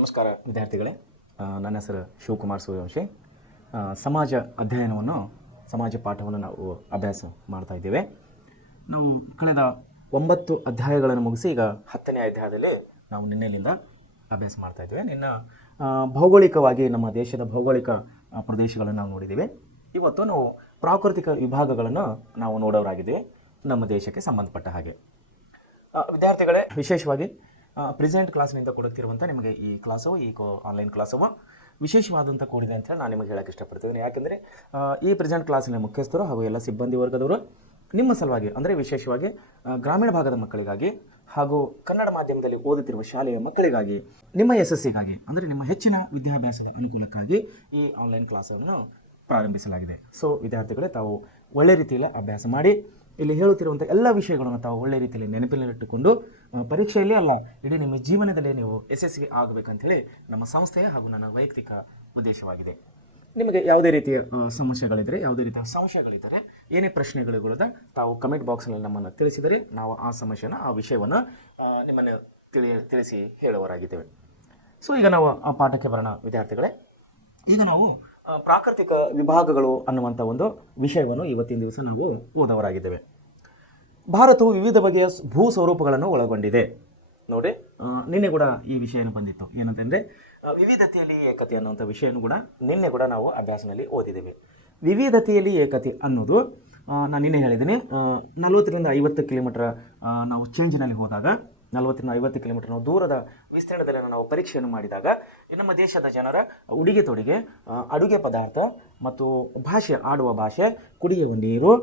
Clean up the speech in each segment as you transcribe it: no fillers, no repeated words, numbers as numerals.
ನಮಸ್ಕಾರ ವಿದ್ಯಾರ್ಥಿಗಳೇ. ನನ್ನ ಹೆಸರು ಶಿವಕುಮಾರ್ ಸೂರ್ಯವಂಶಿ. ಸಮಾಜ ಅಧ್ಯಯನವನ್ನು ಸಮಾಜ ಪಾಠವನ್ನು ನಾವು ಅಭ್ಯಾಸ ಮಾಡ್ತಾ ಇದ್ದೇವೆ. ನಾವು ಕಳೆದ 9 ಅಧ್ಯಾಯಗಳನ್ನು ಮುಗಿಸಿ ಈಗ 10ನೇ ಅಧ್ಯಾಯದಲ್ಲಿ ನಾವು ನಿನ್ನೆಯಿಂದ ಅಭ್ಯಾಸ ಮಾಡ್ತಾ ಇದ್ದೇವೆ. ಭೌಗೋಳಿಕವಾಗಿ ನಮ್ಮ ದೇಶದ ಭೌಗೋಳಿಕ ಪ್ರದೇಶಗಳನ್ನು ನಾವು ನೋಡಿದ್ದೇವೆ. ಇವತ್ತು ನಾವು ಪ್ರಾಕೃತಿಕ ವಿಭಾಗಗಳನ್ನು ನಾವು ನೋಡೋರಾಗಿದ್ದೇವೆ ನಮ್ಮ ದೇಶಕ್ಕೆ ಸಂಬಂಧಪಟ್ಟ ಹಾಗೆ. ವಿದ್ಯಾರ್ಥಿಗಳೇ, ವಿಶೇಷವಾಗಿ ಪ್ರೆಸೆಂಟ್ ಕ್ಲಾಸ್ನಿಂದ ಕೊಡುತ್ತಿರುವಂಥ ನಿಮಗೆ ಈ ಕ್ಲಾಸು, ಆನ್ಲೈನ್ ಕ್ಲಾಸು ವಿಶೇಷವಾದಂಥ ಕೂಡಿದೆ ಅಂತ ಹೇಳಿ ನಾನು ನಿಮಗೆ ಹೇಳಕ್ಕೆ ಇಷ್ಟಪಡ್ತೀನಿ. ಯಾಕೆಂದರೆ ಈ ಪ್ರೆಸೆಂಟ್ ಕ್ಲಾಸಿನ ಮುಖ್ಯಸ್ಥರು ಹಾಗೂ ಎಲ್ಲ ಸಿಬ್ಬಂದಿ ವರ್ಗದವರು ನಿಮ್ಮ ಸಲುವಾಗಿ, ಅಂದರೆ ವಿಶೇಷವಾಗಿ ಗ್ರಾಮೀಣ ಭಾಗದ ಮಕ್ಕಳಿಗಾಗಿ ಹಾಗೂ ಕನ್ನಡ ಮಾಧ್ಯಮದಲ್ಲಿ ಓದುತ್ತಿರುವ ಶಾಲೆಯ ಮಕ್ಕಳಿಗಾಗಿ, ನಿಮ್ಮ ಯಶಸ್ಸಿಗಾಗಿ, ಅಂದರೆ ನಿಮ್ಮ ಹೆಚ್ಚಿನ ವಿದ್ಯಾಭ್ಯಾಸದ ಅನುಕೂಲಕ್ಕಾಗಿ ಈ ಆನ್ಲೈನ್ ಕ್ಲಾಸನ್ನು ಪ್ರಾರಂಭಿಸಲಾಗಿದೆ. ಸೊ ವಿದ್ಯಾರ್ಥಿಗಳೇ, ತಾವು ಒಳ್ಳೆ ರೀತಿಯಲ್ಲಿ ಅಭ್ಯಾಸ ಮಾಡಿ ಇಲ್ಲಿ ಹೇಳುತ್ತಿರುವಂಥ ಎಲ್ಲ ವಿಷಯಗಳನ್ನು ತಾವು ಒಳ್ಳೆ ರೀತಿಯಲ್ಲಿ ನೆನಪಿನಲ್ಲಿಟ್ಟುಕೊಂಡು ಪರೀಕ್ಷೆಯಲ್ಲಿ ಅಲ್ಲ, ಇಡೀ ನಿಮ್ಮ ಜೀವನದಲ್ಲೇ ನೀವು ಯಶಸ್ವಿ ಆಗಬೇಕಂತೇಳಿ ನಮ್ಮ ಸಂಸ್ಥೆಯ ಹಾಗೂ ನನ್ನ ವೈಯಕ್ತಿಕ ಉದ್ದೇಶವಾಗಿದೆ. ನಿಮಗೆ ಯಾವುದೇ ರೀತಿಯ ಸಮಸ್ಯೆಗಳಿದ್ದರೆ, ಯಾವುದೇ ರೀತಿಯ ಸಂಶಯಗಳಿದ್ದರೆ, ಏನೇ ಪ್ರಶ್ನೆಗಳಿಗಳದ ತಾವು ಕಮೆಂಟ್ ಬಾಕ್ಸ್ನಲ್ಲಿ ನಮ್ಮನ್ನು ತಿಳಿಸಿದರೆ ನಾವು ಆ ಸಮಸ್ಯೆನ, ಆ ವಿಷಯವನ್ನು ನಿಮ್ಮನ್ನು ತಿಳಿಸಿ ಹೇಳುವರಾಗಿದ್ದೇವೆ. ಸೊ ಈಗ ನಾವು ಆ ಪಾಠಕ್ಕೆ ಬರೋಣ ವಿದ್ಯಾರ್ಥಿಗಳೇ. ಈಗ ನಾವು ಪ್ರಾಕೃತಿಕ ವಿಭಾಗಗಳು ಅನ್ನುವಂಥ ಒಂದು ವಿಷಯವನ್ನು ಇವತ್ತಿನ ದಿವಸ ನಾವು ಓದವರಾಗಿದ್ದೇವೆ. ಭಾರತವು ವಿವಿಧ ಬಗೆಯ ಭೂ ಸ್ವರೂಪಗಳನ್ನು ಒಳಗೊಂಡಿದೆ. ನೋಡಿ, ನಿನ್ನೆ ಕೂಡ ಈ ವಿಷಯನ ಬಂದಿತ್ತು. ಏನಂತಂದರೆ ವಿವಿಧತೆಯಲ್ಲಿ ಏಕತೆ ಅನ್ನುವಂಥ ವಿಷಯನೂ ಕೂಡ ನಿನ್ನೆ ಕೂಡ ನಾವು ಅಭ್ಯಾಸದಲ್ಲಿ ಓದಿದ್ದೇವೆ. ವಿವಿಧತೆಯಲ್ಲಿ ಏಕತೆ ಅನ್ನೋದು ನಾನು ನಿನ್ನೆ ಹೇಳಿದ್ದೀನಿ, 40ರಿಂದ 50 ಕಿಲೋಮೀಟರ್ ನಾವು ಚೇಂಜ್ನಲ್ಲಿ ಹೋದಾಗ, 40ರಿಂದ 50 ಕಿಲೋಮೀಟರ್ ನಾವು ದೂರದ ವಿಸ್ತೀರ್ಣದಲ್ಲಿ ನಾವು ಪರೀಕ್ಷೆಯನ್ನು ಮಾಡಿದಾಗ ನಮ್ಮ ದೇಶದ ಜನರ ಉಡುಗೆ ತೊಡುಗೆ, ಅಡುಗೆ ಪದಾರ್ಥ ಮತ್ತು ಭಾಷೆ, ಆಡುವ ಭಾಷೆ, ಕುಡಿಯುವ ನೀರು,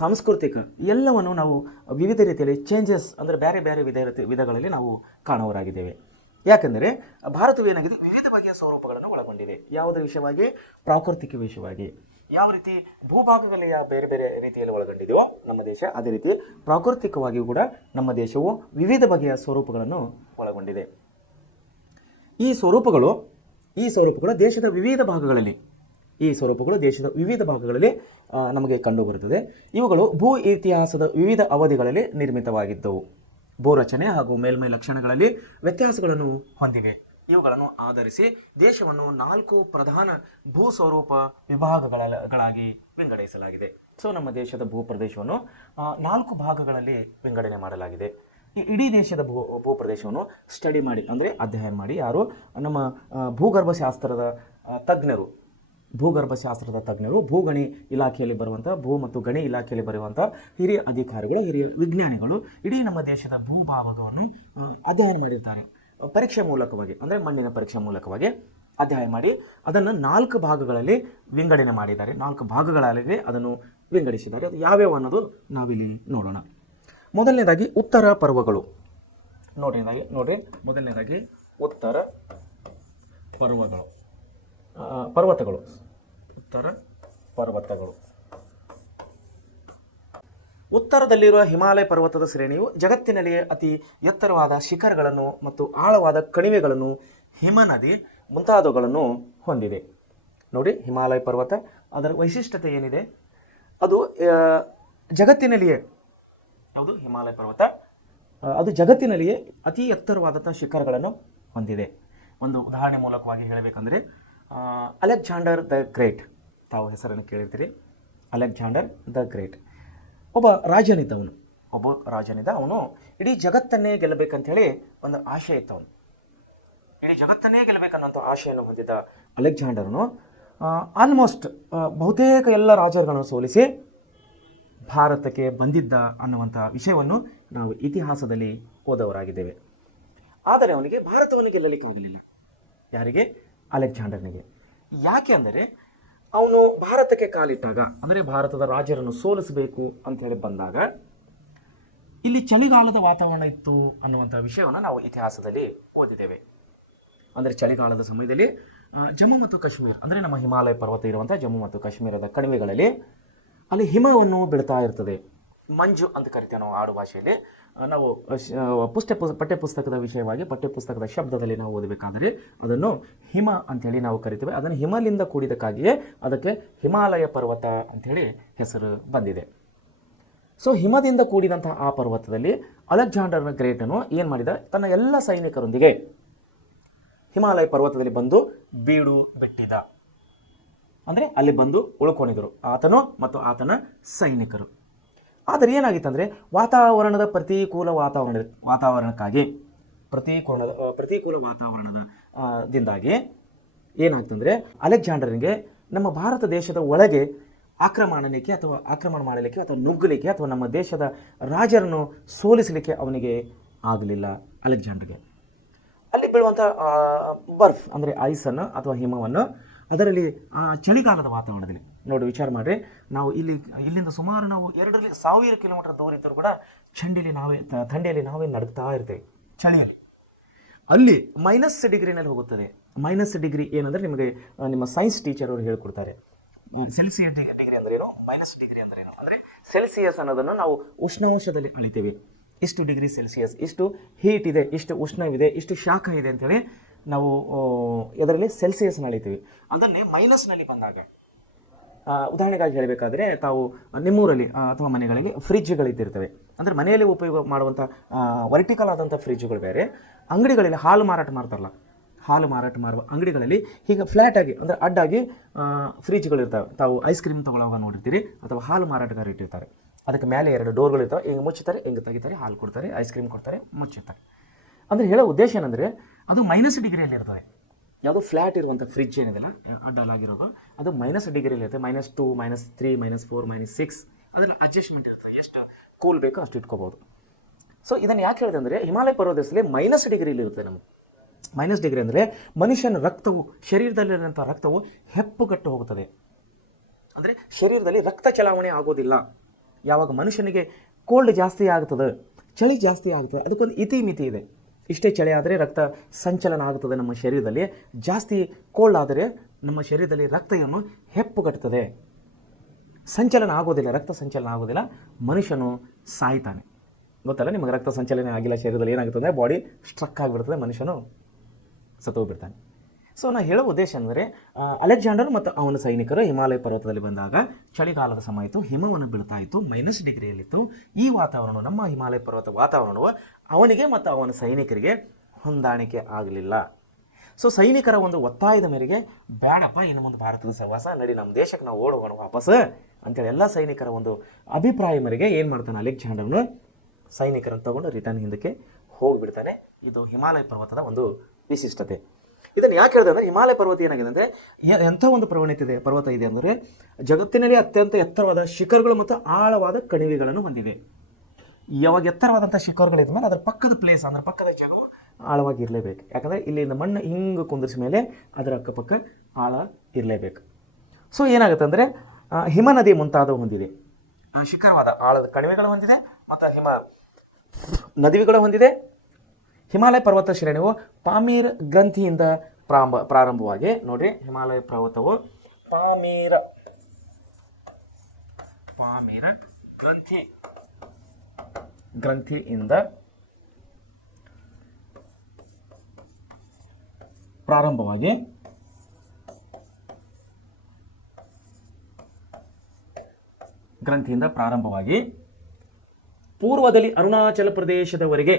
ಸಾಂಸ್ಕೃತಿಕ ಎಲ್ಲವನ್ನು ನಾವು ವಿವಿಧ ರೀತಿಯಲ್ಲಿ ಚೇಂಜಸ್, ಅಂದರೆ ಬೇರೆ ಬೇರೆ ವಿಧಗಳಲ್ಲಿ ನಾವು ಕಾಣುವರಾಗಿದ್ದೇವೆ. ಯಾಕೆಂದರೆ ಭಾರತವು ಏನಾಗಿದೆ, ವಿವಿಧ ಬಗೆಯ ಸ್ವರೂಪಗಳನ್ನು ಒಳಗೊಂಡಿದೆ. ಯಾವುದರ ವಿಷಯವಾಗಿ? ಪ್ರಾಕೃತಿಕ ವಿಷಯವಾಗಿ. ಯಾವ ರೀತಿ ಭೂಭಾಗಗಳಲ್ಲಿ ಬೇರೆ ಬೇರೆ ರೀತಿಯಲ್ಲಿ ಒಳಗೊಂಡಿದೆಯೋ ನಮ್ಮ ದೇಶ, ಅದೇ ರೀತಿ ಪ್ರಾಕೃತಿಕವಾಗಿಯೂ ಕೂಡ ನಮ್ಮ ದೇಶವು ವಿವಿಧ ಬಗೆಯ ಸ್ವರೂಪಗಳನ್ನು ಒಳಗೊಂಡಿದೆ. ಈ ಸ್ವರೂಪಗಳು ದೇಶದ ವಿವಿಧ ಭಾಗಗಳಲ್ಲಿ ನಮಗೆ ಕಂಡುಬರುತ್ತದೆ. ಇವುಗಳು ಭೂ ಇತಿಹಾಸದ ವಿವಿಧ ಅವಧಿಗಳಲ್ಲಿ ನಿರ್ಮಿತವಾಗಿದ್ದವು. ಭೂರಚನೆ ಹಾಗೂ ಮೇಲ್ಮೈ ಲಕ್ಷಣಗಳಲ್ಲಿ ವ್ಯತ್ಯಾಸಗಳನ್ನು ಹೊಂದಿವೆ. ಇವುಗಳನ್ನು ಆಧರಿಸಿ ದೇಶವನ್ನು 4 ಪ್ರಧಾನ ಭೂ ಸ್ವರೂಪ ವಿಭಾಗಗಳಾಗಿ ವಿಂಗಡಿಸಲಾಗಿದೆ. ಸೊ ನಮ್ಮ ದೇಶದ ಭೂ ಪ್ರದೇಶವನ್ನು 4 ಭಾಗಗಳಲ್ಲಿ ವಿಂಗಡಣೆ ಮಾಡಲಾಗಿದೆ. ಈ ಇಡೀ ದೇಶದ ಭೂಪ್ರದೇಶವನ್ನು ಸ್ಟಡಿ ಮಾಡಿ, ಅಂದರೆ ಅಧ್ಯಯನ ಮಾಡಿ, ಯಾರು? ನಮ್ಮ ಭೂಗರ್ಭಶಾಸ್ತ್ರದ ತಜ್ಞರು, ಭೂಗಣಿ ಇಲಾಖೆಯಲ್ಲಿ ಬರುವಂಥ, ಭೂ ಮತ್ತು ಗಣಿ ಇಲಾಖೆಯಲ್ಲಿ ಬರುವಂಥ ಹಿರಿಯ ಅಧಿಕಾರಿಗಳು, ಹಿರಿಯ ವಿಜ್ಞಾನಿಗಳು ಇಡೀ ನಮ್ಮ ದೇಶದ ಭೂಭಾಗವನ್ನು ಅಧ್ಯಯನ ಮಾಡಿರ್ತಾರೆ. ಪರೀಕ್ಷೆ ಮೂಲಕವಾಗಿ, ಅಂದರೆ ಮಣ್ಣಿನ ಪರೀಕ್ಷೆ ಮೂಲಕವಾಗಿ ಅಧ್ಯಯನ ಮಾಡಿ ಅದನ್ನು 4 ಭಾಗಗಳಲ್ಲಿ ವಿಂಗಡಣೆ ಮಾಡಿದ್ದಾರೆ. 4 ಭಾಗಗಳಲ್ಲಿ ಅದನ್ನು ವಿಂಗಡಿಸಿದ್ದಾರೆ. ಅದು ಯಾವ್ಯಾವ ಅನ್ನೋದು ನಾವಿಲ್ಲಿ ನೋಡೋಣ. ಮೊದಲನೇದಾಗಿ ಉತ್ತರ ಪರ್ವಗಳು. ನೋಡ್ರಿ, ಮೊದಲನೇದಾಗಿ ಉತ್ತರ ಪರ್ವತಗಳು. ಉತ್ತರದಲ್ಲಿರುವ ಹಿಮಾಲಯ ಪರ್ವತದ ಶ್ರೇಣಿಯು ಜಗತ್ತಿನಲ್ಲಿಯೇ ಅತಿ ಎತ್ತರವಾದ ಶಿಖರಗಳನ್ನು ಮತ್ತು ಆಳವಾದ ಕಣಿವೆಗಳನ್ನು, ಹಿಮನದಿ ಮುಂತಾದವುಗಳನ್ನು ಹೊಂದಿದೆ. ನೋಡಿ, ಹಿಮಾಲಯ ಪರ್ವತ, ಅದರ ವೈಶಿಷ್ಟ್ಯತೆ ಏನಿದೆ? ಅದು ಜಗತ್ತಿನಲ್ಲಿಯೇ, ಯಾವುದು? ಹಿಮಾಲಯ ಪರ್ವತ ಅದು ಜಗತ್ತಿನಲ್ಲಿಯೇ ಅತಿ ಎತ್ತರವಾದಂಥ ಶಿಖರಗಳನ್ನು ಹೊಂದಿದೆ. ಒಂದು ಉದಾಹರಣೆ ಮೂಲಕವಾಗಿ ಹೇಳಬೇಕಂದ್ರೆ, ಅಲೆಕ್ಸಾಂಡರ್ ದ ಗ್ರೇಟ್, ತಾವು ಹೆಸರನ್ನು ಕೇಳಿರ್ತೀರಿ. ಅಲೆಕ್ಸಾಂಡರ್ ದ ಗ್ರೇಟ್ ಒಬ್ಬ ರಾಜನಿದ್ದ. ಅವನು ಇಡೀ ಜಗತ್ತನ್ನೇ ಗೆಲ್ಲಬೇಕಂತೇಳಿ ಒಂದು ಆಶೆ ಇತ್ತು. ಅವನು ಇಡೀ ಜಗತ್ತನ್ನೇ ಗೆಲ್ಲಬೇಕನ್ನೋಂಥ ಆಶೆಯನ್ನು ಹೊಂದಿದ್ದ ಅಲೆಕ್ಸಾಂಡರ್ನು ಆಲ್ಮೋಸ್ಟ್ ಬಹುತೇಕ ಎಲ್ಲ ರಾಜರುಗಳನ್ನು ಸೋಲಿಸಿ ಭಾರತಕ್ಕೆ ಬಂದಿದ್ದ ಅನ್ನುವಂಥ ವಿಷಯವನ್ನು ನಾವು ಇತಿಹಾಸದಲ್ಲಿ ಓದವರಾಗಿದ್ದೇವೆ. ಆದರೆ ಅವನಿಗೆ ಭಾರತವನ್ನು ಗೆಲ್ಲಲಿಕ್ಕಾಗಲಿಲ್ಲ. ಯಾರಿಗೆ? ಅಲೆಕ್ಸಾಂಡರ್ನಿಗೆ. ಯಾಕೆ ಅಂದರೆ ಅವನು ಭಾರತಕ್ಕೆ ಕಾಲಿಟ್ಟಾಗ, ಅಂದರೆ ಭಾರತದ ರಾಜರನ್ನು ಸೋಲಿಸಬೇಕು ಅಂತ ಹೇಳಿ ಬಂದಾಗ ಇಲ್ಲಿ ಚಳಿಗಾಲದ ವಾತಾವರಣ ಇತ್ತು ಅನ್ನುವಂಥ ವಿಷಯವನ್ನು ನಾವು ಇತಿಹಾಸದಲ್ಲಿ ಓದಿದ್ದೇವೆ. ಅಂದರೆ ಚಳಿಗಾಲದ ಸಮಯದಲ್ಲಿ ಜಮ್ಮು ಮತ್ತು ಕಾಶ್ಮೀರ, ಅಂದರೆ ನಮ್ಮ ಹಿಮಾಲಯ ಪರ್ವತ ಇರುವಂಥ ಜಮ್ಮು ಮತ್ತು ಕಾಶ್ಮೀರದ ಕಣಿವೆಗಳಲ್ಲಿ ಅಲ್ಲಿ ಹಿಮವನ್ನು ಬೀಳ್ತಾ ಇರ್ತದೆ. ಮಂಜು ಅಂತ ಕರಿತೇವೆ ನಾವು ಆಡು ಭಾಷೆಯಲ್ಲಿ. ನಾವು ಪಠ್ಯಪುಸ್ತಕದ ವಿಷಯವಾಗಿ, ಪಠ್ಯಪುಸ್ತಕದ ಶಬ್ದದಲ್ಲಿ ನಾವು ಓದಬೇಕಾದರೆ ಅದನ್ನು ಹಿಮ ಅಂಥೇಳಿ ನಾವು ಕರಿತೇವೆ. ಅದನ್ನು ಹಿಮಲಿಂದ ಕೂಡಿದಕ್ಕಾಗಿಯೇ ಅದಕ್ಕೆ ಹಿಮಾಲಯ ಪರ್ವತ ಅಂಥೇಳಿ ಹೆಸರು ಬಂದಿದೆ. ಸೊ ಹಿಮದಿಂದ ಕೂಡಿದಂಥ ಆ ಪರ್ವತದಲ್ಲಿ ಅಲೆಕ್ಸಾಂಡರ್ ದ ಗ್ರೇಟನು ಏನು ಮಾಡಿದ? ತನ್ನ ಎಲ್ಲ ಸೈನಿಕರೊಂದಿಗೆ ಹಿಮಾಲಯ ಪರ್ವತದಲ್ಲಿ ಬಂದು ಬೀಡು ಬಿಟ್ಟಿದ್ದ. ಅಂದರೆ ಅಲ್ಲಿ ಬಂದು ಉಳ್ಕೊಂಡಿದ್ರು ಆತನು ಮತ್ತು ಆತನ ಸೈನಿಕರು. ಆದರೆ ಏನಾಗಿತ್ತಂದರೆ ವಾತಾವರಣದ ಪ್ರತಿಕೂಲ ವಾತಾವರಣಕ್ಕಾಗಿ ಪ್ರತಿಕೂಲ ವಾತಾವರಣದಿಂದಾಗಿ ಏನಾಗ್ತಂದರೆ ಅಲೆಕ್ಸಾಂಡರ್ನಿಗೆ ನಮ್ಮ ಭಾರತ ದೇಶದ ಒಳಗೆ ಆಕ್ರಮಣ ಮಾಡಲಿಕ್ಕೆ ಅಥವಾ ನುಗ್ಗಲಿಕ್ಕೆ ಅಥವಾ ನಮ್ಮ ದೇಶದ ರಾಜರನ್ನು ಸೋಲಿಸಲಿಕ್ಕೆ ಅವನಿಗೆ ಆಗಲಿಲ್ಲ. ಅಲೆಕ್ಸಾಂಡರ್ಗೆ ಅಲ್ಲಿ ಬೀಳುವಂಥ ಬರ್ಫ್ ಅಂದರೆ ಐಸನ್ನು ಅಥವಾ ಹಿಮವನ್ನು, ಅದರಲ್ಲಿ ಚಳಿಗಾಲದ ವಾತಾವರಣದಲ್ಲಿ ನೋಡಿ ವಿಚಾರ ಮಾಡಿರಿ. ನಾವು ಇಲ್ಲಿಂದ ಸುಮಾರು ನಾವು 2,000 ಕಿಲೋಮೀಟರ್ ದೂರ ಇದ್ದರೂ ಕೂಡ ಥಂಡಿಯಲ್ಲಿ ನಾವೇ ನಡುಕ್ತಾ ಇರ್ತೇವೆ ಚಳಿಯಲ್ಲಿ. ಅಲ್ಲಿ -ಡಿಗ್ರಿನಲ್ಲಿ ಹೋಗುತ್ತದೆ. -ಡಿಗ್ರಿ ಏನಂದರೆ ನಿಮಗೆ ನಿಮ್ಮ ಸೈನ್ಸ್ ಟೀಚರ್ ಅವರು ಹೇಳ್ಕೊಡ್ತಾರೆ. ಸೆಲ್ಸಿಯಸ್ ಡಿಗ್ರಿ ಅಂದ್ರೇನು, -ಡಿಗ್ರಿ ಅಂದ್ರೇನು ಅಂದರೆ ಸೆಲ್ಸಿಯಸ್ ಅನ್ನೋದನ್ನು ನಾವು ಉಷ್ಣಾಂಶದಲ್ಲಿ ಅಳಿತೇವೆ. ಇಷ್ಟು ಡಿಗ್ರಿ ಸೆಲ್ಸಿಯಸ್, ಇಷ್ಟು ಹೀಟ್ ಇದೆ, ಇಷ್ಟು ಉಷ್ಣವಿದೆ, ಇಷ್ಟು ಶಾಖ ಇದೆ ಅಂತೇಳಿ ನಾವು ಇದರಲ್ಲಿ ಸೆಲ್ಸಿಯಸ್ನ ಅಳಿತೀವಿ. ಅದನ್ನೇ ಮೈನಸ್ನಲ್ಲಿ ಬಂದಾಗ, ಉದಾಹರಣೆಗಾಗಿ ಹೇಳಬೇಕಾದ್ರೆ ತಾವು ನಿಮ್ಮೂರಲ್ಲಿ ಅಥವಾ ಮನೆಗಳಿಗೆ ಫ್ರಿಜ್ಗಳಿದ್ದಿರ್ತವೆ. ಅಂದರೆ ಮನೆಯಲ್ಲಿ ಉಪಯೋಗ ಮಾಡುವಂಥ ವರ್ಟಿಕಲ್ ಆದಂಥ ಫ್ರಿಜ್ಗಳು ಬೇರೆ, ಅಂಗಡಿಗಳಲ್ಲಿ ಹಾಲು ಮಾರಾಟ ಮಾಡ್ತಾರಲ್ಲ, ಹಾಲು ಮಾರಾಟ ಮಾಡುವ ಅಂಗಡಿಗಳಲ್ಲಿ ಹೀಗೆ ಫ್ಲ್ಯಾಟಾಗಿ ಅಂದರೆ ಅಡ್ಡಾಗಿ ಫ್ರಿಜ್ಗಳಿರ್ತವೆ. ತಾವು ಐಸ್ ಕ್ರೀಮ್ ತೊಗೊಳ್ಳೋವಾಗ ನೋಡಿರ್ತೀರಿ, ಅಥವಾ ಹಾಲು ಮಾರಾಟಗಾರ ಇಟ್ಟಿರ್ತಾರೆ. ಅದಕ್ಕೆ ಮೇಲೆ 2 ಡೋರ್ಗಳಿರ್ತವೆ. ಹಿಂಗೆ ಮುಚ್ಚುತ್ತಾರೆ, ಹಿಂಗೆ ತೆಗಿತಾರೆ, ಹಾಲು ಕೊಡ್ತಾರೆ, ಐಸ್ ಕ್ರೀಮ್ ಕೊಡ್ತಾರೆ, ಮುಚ್ಚುತ್ತಾರೆ. ಅಂದರೆ ಹೇಳೋ ಉದ್ದೇಶ ಏನಂದರೆ ಅದು -ಡಿಗ್ರಿಯಲ್ಲಿ ಇರ್ತದೆ. ಯಾವುದೋ ಫ್ಲ್ಯಾಟ್ ಇರುವಂಥ ಫ್ರಿಜ್ ಏನಿದೆಲ್ಲ ಅಡ್ಡಲಾಗಿರೋದು ಅದು -ಡಿಗ್ರಿಯಲ್ಲಿ ಇರುತ್ತೆ. -2, -3, -4, -6 ಅದರಲ್ಲಿ ಅಡ್ಜಸ್ಟ್ಮೆಂಟ್ ಇರ್ತದೆ. ಎಷ್ಟು ಕೂಲ್ ಬೇಕೋ ಅಷ್ಟು ಇಟ್ಕೋಬೋದು. ಸೊ ಇದನ್ನು ಯಾಕೆ ಹೇಳಿದೆ ಅಂದರೆ ಹಿಮಾಲಯ ಪರ್ವತದಲ್ಲಿ -ಡಿಗ್ರಿಯಲ್ಲಿ ಇರುತ್ತೆ. ನಮಗೆ -ಡಿಗ್ರಿ ಅಂದರೆ ಮನುಷ್ಯನ ರಕ್ತವು, ಶರೀರದಲ್ಲಿರುವಂಥ ರಕ್ತವು ಹೆಪ್ಪುಗಟ್ಟು ಹೋಗುತ್ತದೆ. ಅಂದರೆ ಶರೀರದಲ್ಲಿ ರಕ್ತ ಚಲಾವಣೆ ಆಗೋದಿಲ್ಲ. ಯಾವಾಗ ಮನುಷ್ಯನಿಗೆ ಕೋಲ್ಡ್ ಜಾಸ್ತಿ ಆಗ್ತದೆ, ಚಳಿ ಜಾಸ್ತಿ ಆಗ್ತದೆ, ಅದಕ್ಕೊಂದು ಇತಿಮಿತಿ ಇದೆ. ಇಷ್ಟೇ ಚಳಿ ಆದರೆ ರಕ್ತ ಸಂಚಲನ ಆಗುತ್ತದೆ ನಮ್ಮ ಶರೀರದಲ್ಲಿ, ಜಾಸ್ತಿ ಕೋಲ್ಡ್ ಆದರೆ ನಮ್ಮ ಶರೀರದಲ್ಲಿ ರಕ್ತ ಏನು ಹೆಪ್ಪುಗಟ್ಟುತ್ತದೆ, ಸಂಚಲನ ಆಗೋದಿಲ್ಲ, ರಕ್ತ ಸಂಚಲನ ಆಗೋದಿಲ್ಲ, ಮನುಷ್ಯನು ಸಾಯ್ತಾನೆ. ಗೊತ್ತಲ್ಲ ನಿಮಗೆ, ರಕ್ತ ಸಂಚಲನ ಆಗಿಲ್ಲ ಶರೀರದಲ್ಲಿ ಏನಾಗುತ್ತದೆ, ಬಾಡಿ ಸ್ಟ್ರಕ್ ಆಗಿಬಿಡ್ತದೆ, ಮನುಷ್ಯನು ಸತ್ತೋಗ್ಬಿಡ್ತಾನೆ. ಸೊ ನಾನು ಹೇಳೋ ಉದ್ದೇಶ ಅಂದರೆ ಅಲೆಕ್ಸಾಂಡರ್ ಮತ್ತು ಅವನ ಸೈನಿಕರು ಹಿಮಾಲಯ ಪರ್ವತದಲ್ಲಿ ಬಂದಾಗ ಚಳಿಗಾಲದ ಸಮಯ ಇತ್ತು, ಹಿಮವನ್ನು ಬೀಳ್ತಾ ಇತ್ತು, -ಡಿಗ್ರಿಯಲ್ಲಿತ್ತು. ಈ ವಾತಾವರಣ, ನಮ್ಮ ಹಿಮಾಲಯ ಪರ್ವತ ವಾತಾವರಣವು ಅವನಿಗೆ ಮತ್ತು ಅವನ ಸೈನಿಕರಿಗೆ ಹೊಂದಾಣಿಕೆ ಆಗಲಿಲ್ಲ. ಸೊ ಸೈನಿಕರ ಒಂದು ಒತ್ತಾಯದ ಮೇರೆಗೆ, ಬೇಡಪ್ಪ ಇನ್ನು ಮುಂದೆ ಭಾರತದ ಸಹವಾಸ, ನಡಿ ನಮ್ಮ ದೇಶಕ್ಕೆ ನಾವು ಓಡೋಗೋಣ ವಾಪಸ್ ಅಂತೇಳಿ ಎಲ್ಲ ಸೈನಿಕರ ಒಂದು ಅಭಿಪ್ರಾಯ ಮೇರೆಗೆ ಏನು ಮಾಡ್ತಾನೆ ಅಲೆಕ್ಸಾಂಡರ್ನು, ಸೈನಿಕರನ್ನು ತಗೊಂಡು ರಿಟರ್ನ್ ಹಿಂದಕ್ಕೆ ಹೋಗಿಬಿಡ್ತಾನೆ. ಇದು ಹಿಮಾಲಯ ಪರ್ವತದ ಒಂದು ವಿಶಿಷ್ಟತೆ. ಇದನ್ನು ಯಾಕೆ ಹೇಳಿದೆ ಅಂದರೆ ಹಿಮಾಲಯ ಪರ್ವತ ಏನಾಗಿದೆ ಅಂದರೆ ಎಂಥ ಒಂದು ಪರ್ವತ ಇದೆ ಅಂದರೆ ಜಗತ್ತಿನಲ್ಲಿ ಅತ್ಯಂತ ಎತ್ತರವಾದ ಶಿಖರಗಳು ಮತ್ತು ಆಳವಾದ ಕಣಿವೆಗಳನ್ನು ಹೊಂದಿದೆ. ಯಾವಾಗ ಎತ್ತರವಾದಂಥ ಶಿಖರಗಳಿದ ಮೇಲೆ ಅದರ ಪಕ್ಕದ ಪ್ಲೇಸ್ ಅಂದರೆ ಪಕ್ಕದ ಜಾಗವು ಆಳವಾಗಿರಲೇಬೇಕು. ಯಾಕಂದರೆ ಇಲ್ಲಿಂದ ಮಣ್ಣು ಹಿಂಗೆ ಕುಂದಿರಿಸ ಮೇಲೆ ಅದರ ಅಕ್ಕಪಕ್ಕ ಆಳ ಇರಲೇಬೇಕು. ಸೊ ಏನಾಗುತ್ತೆ ಅಂದರೆ ಹಿಮ ನದಿ ಮುಂತಾದವು ಹೊಂದಿದೆ, ಶಿಖರವಾದ ಆಳದ ಕಣಿವೆಗಳು ಹೊಂದಿದೆ ಮತ್ತು ಹಿಮ ನದಿಗಳು ಹೊಂದಿದೆ. ಹಿಮಾಲಯ ಪರ್ವತ ಶ್ರೇಣಿಯು ಪಾಮೀರ್ ಗ್ರಂಥಿಯಿಂದ ಪ್ರಾರಂಭವಾಗಿ, ನೋಡ್ರಿ ಹಿಮಾಲಯ ಪರ್ವತವು ಪಾಮೀರ ಗ್ರಂಥಿಯಿಂದ ಪ್ರಾರಂಭವಾಗಿ ಪೂರ್ವದಲ್ಲಿ ಅರುಣಾಚಲ ಪ್ರದೇಶದವರೆಗೆ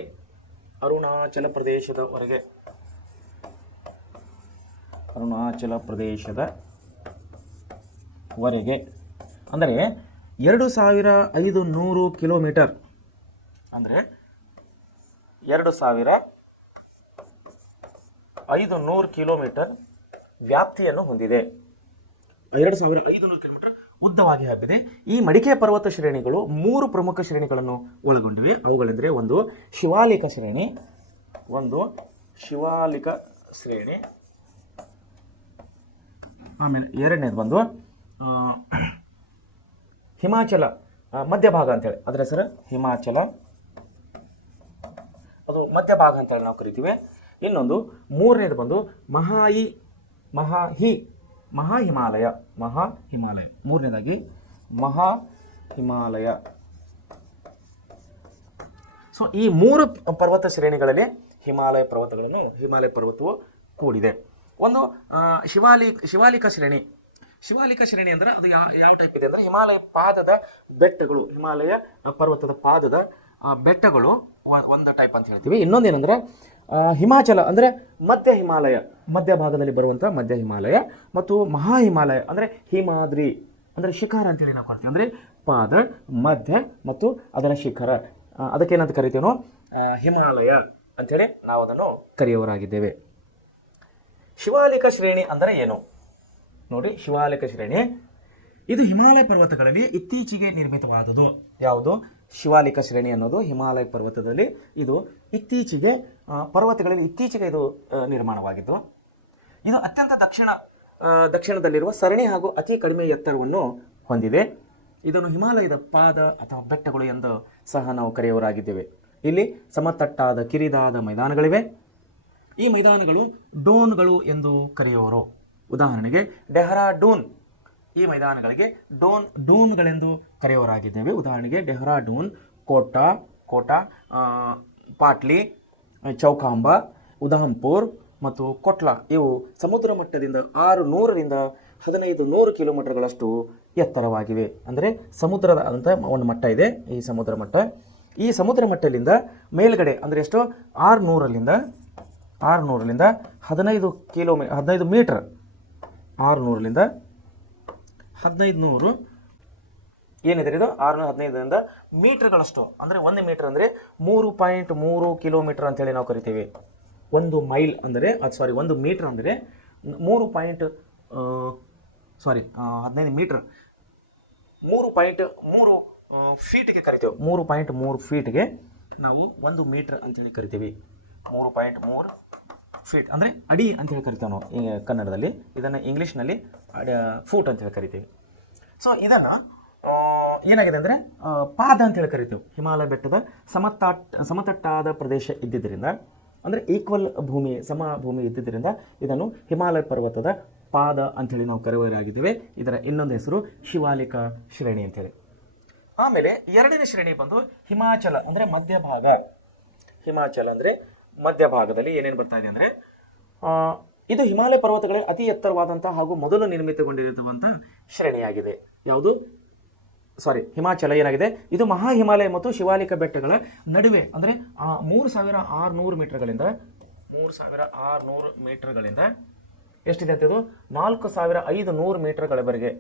ಅಂದರೆ 2500 ಕಿಲೋಮೀಟರ್, ಅಂದರೆ 2500 ಕಿಲೋಮೀಟರ್ ವ್ಯಾಪ್ತಿಯನ್ನು ಹೊಂದಿದೆ. 2500 ಕಿಲೋಮೀಟರ್ ಉದ್ದವಾಗಿ ಹಬ್ಬಿದೆ. ಈ ಮಡಿಕೆ ಪರ್ವತ ಶ್ರೇಣಿಗಳು 3 ಪ್ರಮುಖ ಶ್ರೇಣಿಗಳನ್ನು ಒಳಗೊಂಡಿವೆ. ಅವುಗಳೆಂದರೆ ಒಂದು ಶಿವಾಲಿಕ ಶ್ರೇಣಿ, ಆಮೇಲೆ ಎರಡನೇದು ಬಂದು ಹಿಮಾಚಲ ಮಧ್ಯಭಾಗ ಅಂತೇಳಿ, ಅದರ ಹೆಸರು ಹಿಮಾಚಲ, ಅದು ಮಧ್ಯಭಾಗ ಅಂತೇಳಿ ನಾವು ಕರಿತೀವಿ. ಇನ್ನೊಂದು ಮೂರನೇದು ಬಂದು ಮಹಾಹಿಮಾಲಯ, ಮೂರನೇದಾಗಿ ಮಹಾಹಿಮಾಲಯ. ಸೊ ಈ 3 ಪರ್ವತ ಶ್ರೇಣಿಗಳಲ್ಲಿ ಹಿಮಾಲಯ ಪರ್ವತವು ಕೂಡಿದೆ. ಒಂದು ಶಿವಾಲಿಕ ಶ್ರೇಣಿ ಅಂದರೆ ಅದು ಯಾವ ಟೈಪ್ ಇದೆ ಅಂದರೆ ಹಿಮಾಲಯ ಪರ್ವತದ ಪಾದದ ಬೆಟ್ಟಗಳು ಒಂದು ಟೈಪ್ ಅಂತ ಹೇಳ್ತೀವಿ. ಇನ್ನೊಂದೇನೆಂದ್ರೆ ಹಿಮಾಚಲ ಅಂದರೆ ಮಧ್ಯ ಹಿಮಾಲಯ, ಮಧ್ಯ ಭಾಗದಲ್ಲಿ ಬರುವಂಥ ಮಧ್ಯ ಹಿಮಾಲಯ, ಮತ್ತು ಮಹಾ ಹಿಮಾಲಯ ಅಂದರೆ ಹಿಮಾದ್ರಿ ಅಂದರೆ ಶಿಖರ ಅಂತೇಳಿ ನಾವು ಕರಿತೀವಿ. ಅಂದರೆ ಪಾದ, ಮಧ್ಯ ಮತ್ತು ಅದರ ಶಿಖರ, ಅದಕ್ಕೇನಂತ ಕರಿತೀವಿ ನಾವು ಹಿಮಾಲಯ ಅಂಥೇಳಿ ನಾವು ಅದನ್ನು ಕರೆಯುವರಾಗಿದ್ದೇವೆ. ಶಿವಾಲಿಕ ಶ್ರೇಣಿ ಅಂದರೆ ಏನು ನೋಡಿ. ಶಿವಾಲಿಕ ಶ್ರೇಣಿ ಇದು ಹಿಮಾಲಯ ಪರ್ವತಗಳಲ್ಲಿ ಇತ್ತೀಚೆಗೆ ನಿರ್ಮಿತವಾದುದು. ಯಾವುದು? ಶಿವಾಲಿಕ ಶ್ರೇಣಿ ಅನ್ನೋದು ಹಿಮಾಲಯ ಪರ್ವತದಲ್ಲಿ ಇದು ಇತ್ತೀಚೆಗೆ ಪರ್ವತಗಳಲ್ಲಿ ಇತ್ತೀಚೆಗೆ ಇದು ನಿರ್ಮಾಣವಾಗಿದ್ದು. ಇದು ಅತ್ಯಂತ ದಕ್ಷಿಣದಲ್ಲಿರುವ ಸರಣಿ ಹಾಗೂ ಅತಿ ಕಡಿಮೆ ಎತ್ತರವನ್ನು ಹೊಂದಿದೆ. ಇದನ್ನು ಹಿಮಾಲಯದ ಪಾದ ಅಥವಾ ಬೆಟ್ಟಗಳು ಎಂದು ಸಹ ನಾವು ಕರೆಯುವರಾಗಿದ್ದೇವೆ. ಇಲ್ಲಿ ಸಮತಟ್ಟಾದ ಕಿರಿದಾದ ಮೈದಾನಗಳಿವೆ. ಈ ಮೈದಾನಗಳು ಡೋನ್ಗಳು ಎಂದು ಕರೆಯುವರು. ಉದಾಹರಣೆಗೆ ಡೆಹ್ರಾಡೂನ್, ಈ ಮೈದಾನಗಳಿಗೆ ಡೂನ್ಗಳೆಂದು ಕರೆಯುವರಾಗಿದ್ದೇವೆ. ಉದಾಹರಣೆಗೆ ಡೆಹ್ರಾಡೂನ್, ಕೋಟಾ, ಪಾಟ್ಲಿ, ಚೌಕಾಂಬ, ಉಧಂಪುರ್ ಮತ್ತು ಕೊಟ್ಲಾ ಇವು ಸಮುದ್ರ ಮಟ್ಟದಿಂದ 600ರಿಂದ 1500 ಕಿಲೋಮೀಟರ್ಗಳಷ್ಟು ಎತ್ತರವಾಗಿವೆ. ಅಂದರೆ ಸಮುದ್ರದ ಅಂತ ಒಂದು ಮಟ್ಟ ಇದೆ, ಈ ಸಮುದ್ರ ಮಟ್ಟ. ಈ ಸಮುದ್ರ ಮಟ್ಟದಿಂದ ಮೇಲ್ಗಡೆ ಅಂದರೆ ಎಷ್ಟು? 600ರಿಂದ 15 ಮೀಟರ್, 600ರಿಂದ 1500 ಏನಿದೆ ಇದು 615ರಿಂದ ಮೀಟರ್ಗಳಷ್ಟು. ಅಂದರೆ 1 ಮೀಟರ್ ಅಂದರೆ 3.3 ಕಿಲೋಮೀಟರ್ ಅಂತೇಳಿ ನಾವು ಕರಿತೀವಿ. 1 ಮೈಲ್ ಅಂದರೆ 1 ಮೀಟರ್ ಅಂದರೆ 15 ಮೀಟರ್ 3.3 ಫೀಟ್ಗೆ ಕರಿತೀವಿ. 3.3 ಫೀಟ್ಗೆ ನಾವು 1 ಮೀಟರ್ ಅಂತೇಳಿ ಕರಿತೀವಿ. 3.3 ಫೀಟ್ ಅಂದರೆ ಅಡಿ ಅಂತೇಳಿ ಕರಿತೀವಿ ನಾವು ಕನ್ನಡದಲ್ಲಿ. ಇದನ್ನು ಇಂಗ್ಲೀಷ್ನಲ್ಲಿ ಫೂಟ್ ಅಂತೇಳಿ ಕರಿತೀವಿ. ಸೊ ಇದನ್ನು ಏನಾಗಿದೆ ಅಂದರೆ ಪಾದ ಅಂತೇಳಿ ಕರಿತೀವಿ. ಹಿಮಾಲಯ ಬೆಟ್ಟದ ಸಮತಟ್ಟಾದ ಪ್ರದೇಶ ಇದ್ದಿದ್ದರಿಂದ, ಅಂದರೆ ಈಕ್ವಲ್ ಭೂಮಿ, ಸಮ ಭೂಮಿ ಇದ್ದಿದ್ದರಿಂದ ಇದನ್ನು ಹಿಮಾಲಯ ಪರ್ವತದ ಪಾದ ಅಂಥೇಳಿ ನಾವು ಕರೆಯುವರಾಗಿದ್ದೇವೆ. ಇದರ ಇನ್ನೊಂದು ಹೆಸರು ಶಿವಾಲಿಕ ಶ್ರೇಣಿ ಅಂತೇಳಿ. ಆಮೇಲೆ ಎರಡನೇ ಶ್ರೇಣಿ ಬಂದು ಹಿಮಾಚಲ ಅಂದರೆ ಮಧ್ಯಭಾಗ. ಹಿಮಾಚಲ ಅಂದರೆ ಮಧ್ಯಭಾಗದಲ್ಲಿ ಏನೇನು ಬರ್ತಾ ಇದೆ ಅಂದರೆ ಇದು ಹಿಮಾಲಯ ಪರ್ವತಗಳಲ್ಲಿ ಅತಿ ಎತ್ತರವಾದಂಥ ಹಾಗೂ ಮೊದಲು ನಿರ್ಮಿತಗೊಂಡಿರುವಂಥ ಶ್ರೇಣಿಯಾಗಿದೆ. ಯಾವುದು? ಹಿಮಾಚಲ ಏನಾಗಿದೆ? ಇದು ಮಹಾ ಹಿಮಾಲಯ ಮತ್ತು ಶಿವಾಲಿಕ ಬೆಟ್ಟಗಳ ನಡುವೆ ಅಂದರೆ 3600 ಮೀಟರ್ಗಳಿಂದ ಎಷ್ಟಿದೆ ಅಂತ ಇದು 4500 ಮೀಟರ್ಗಳವರೆಗೆ,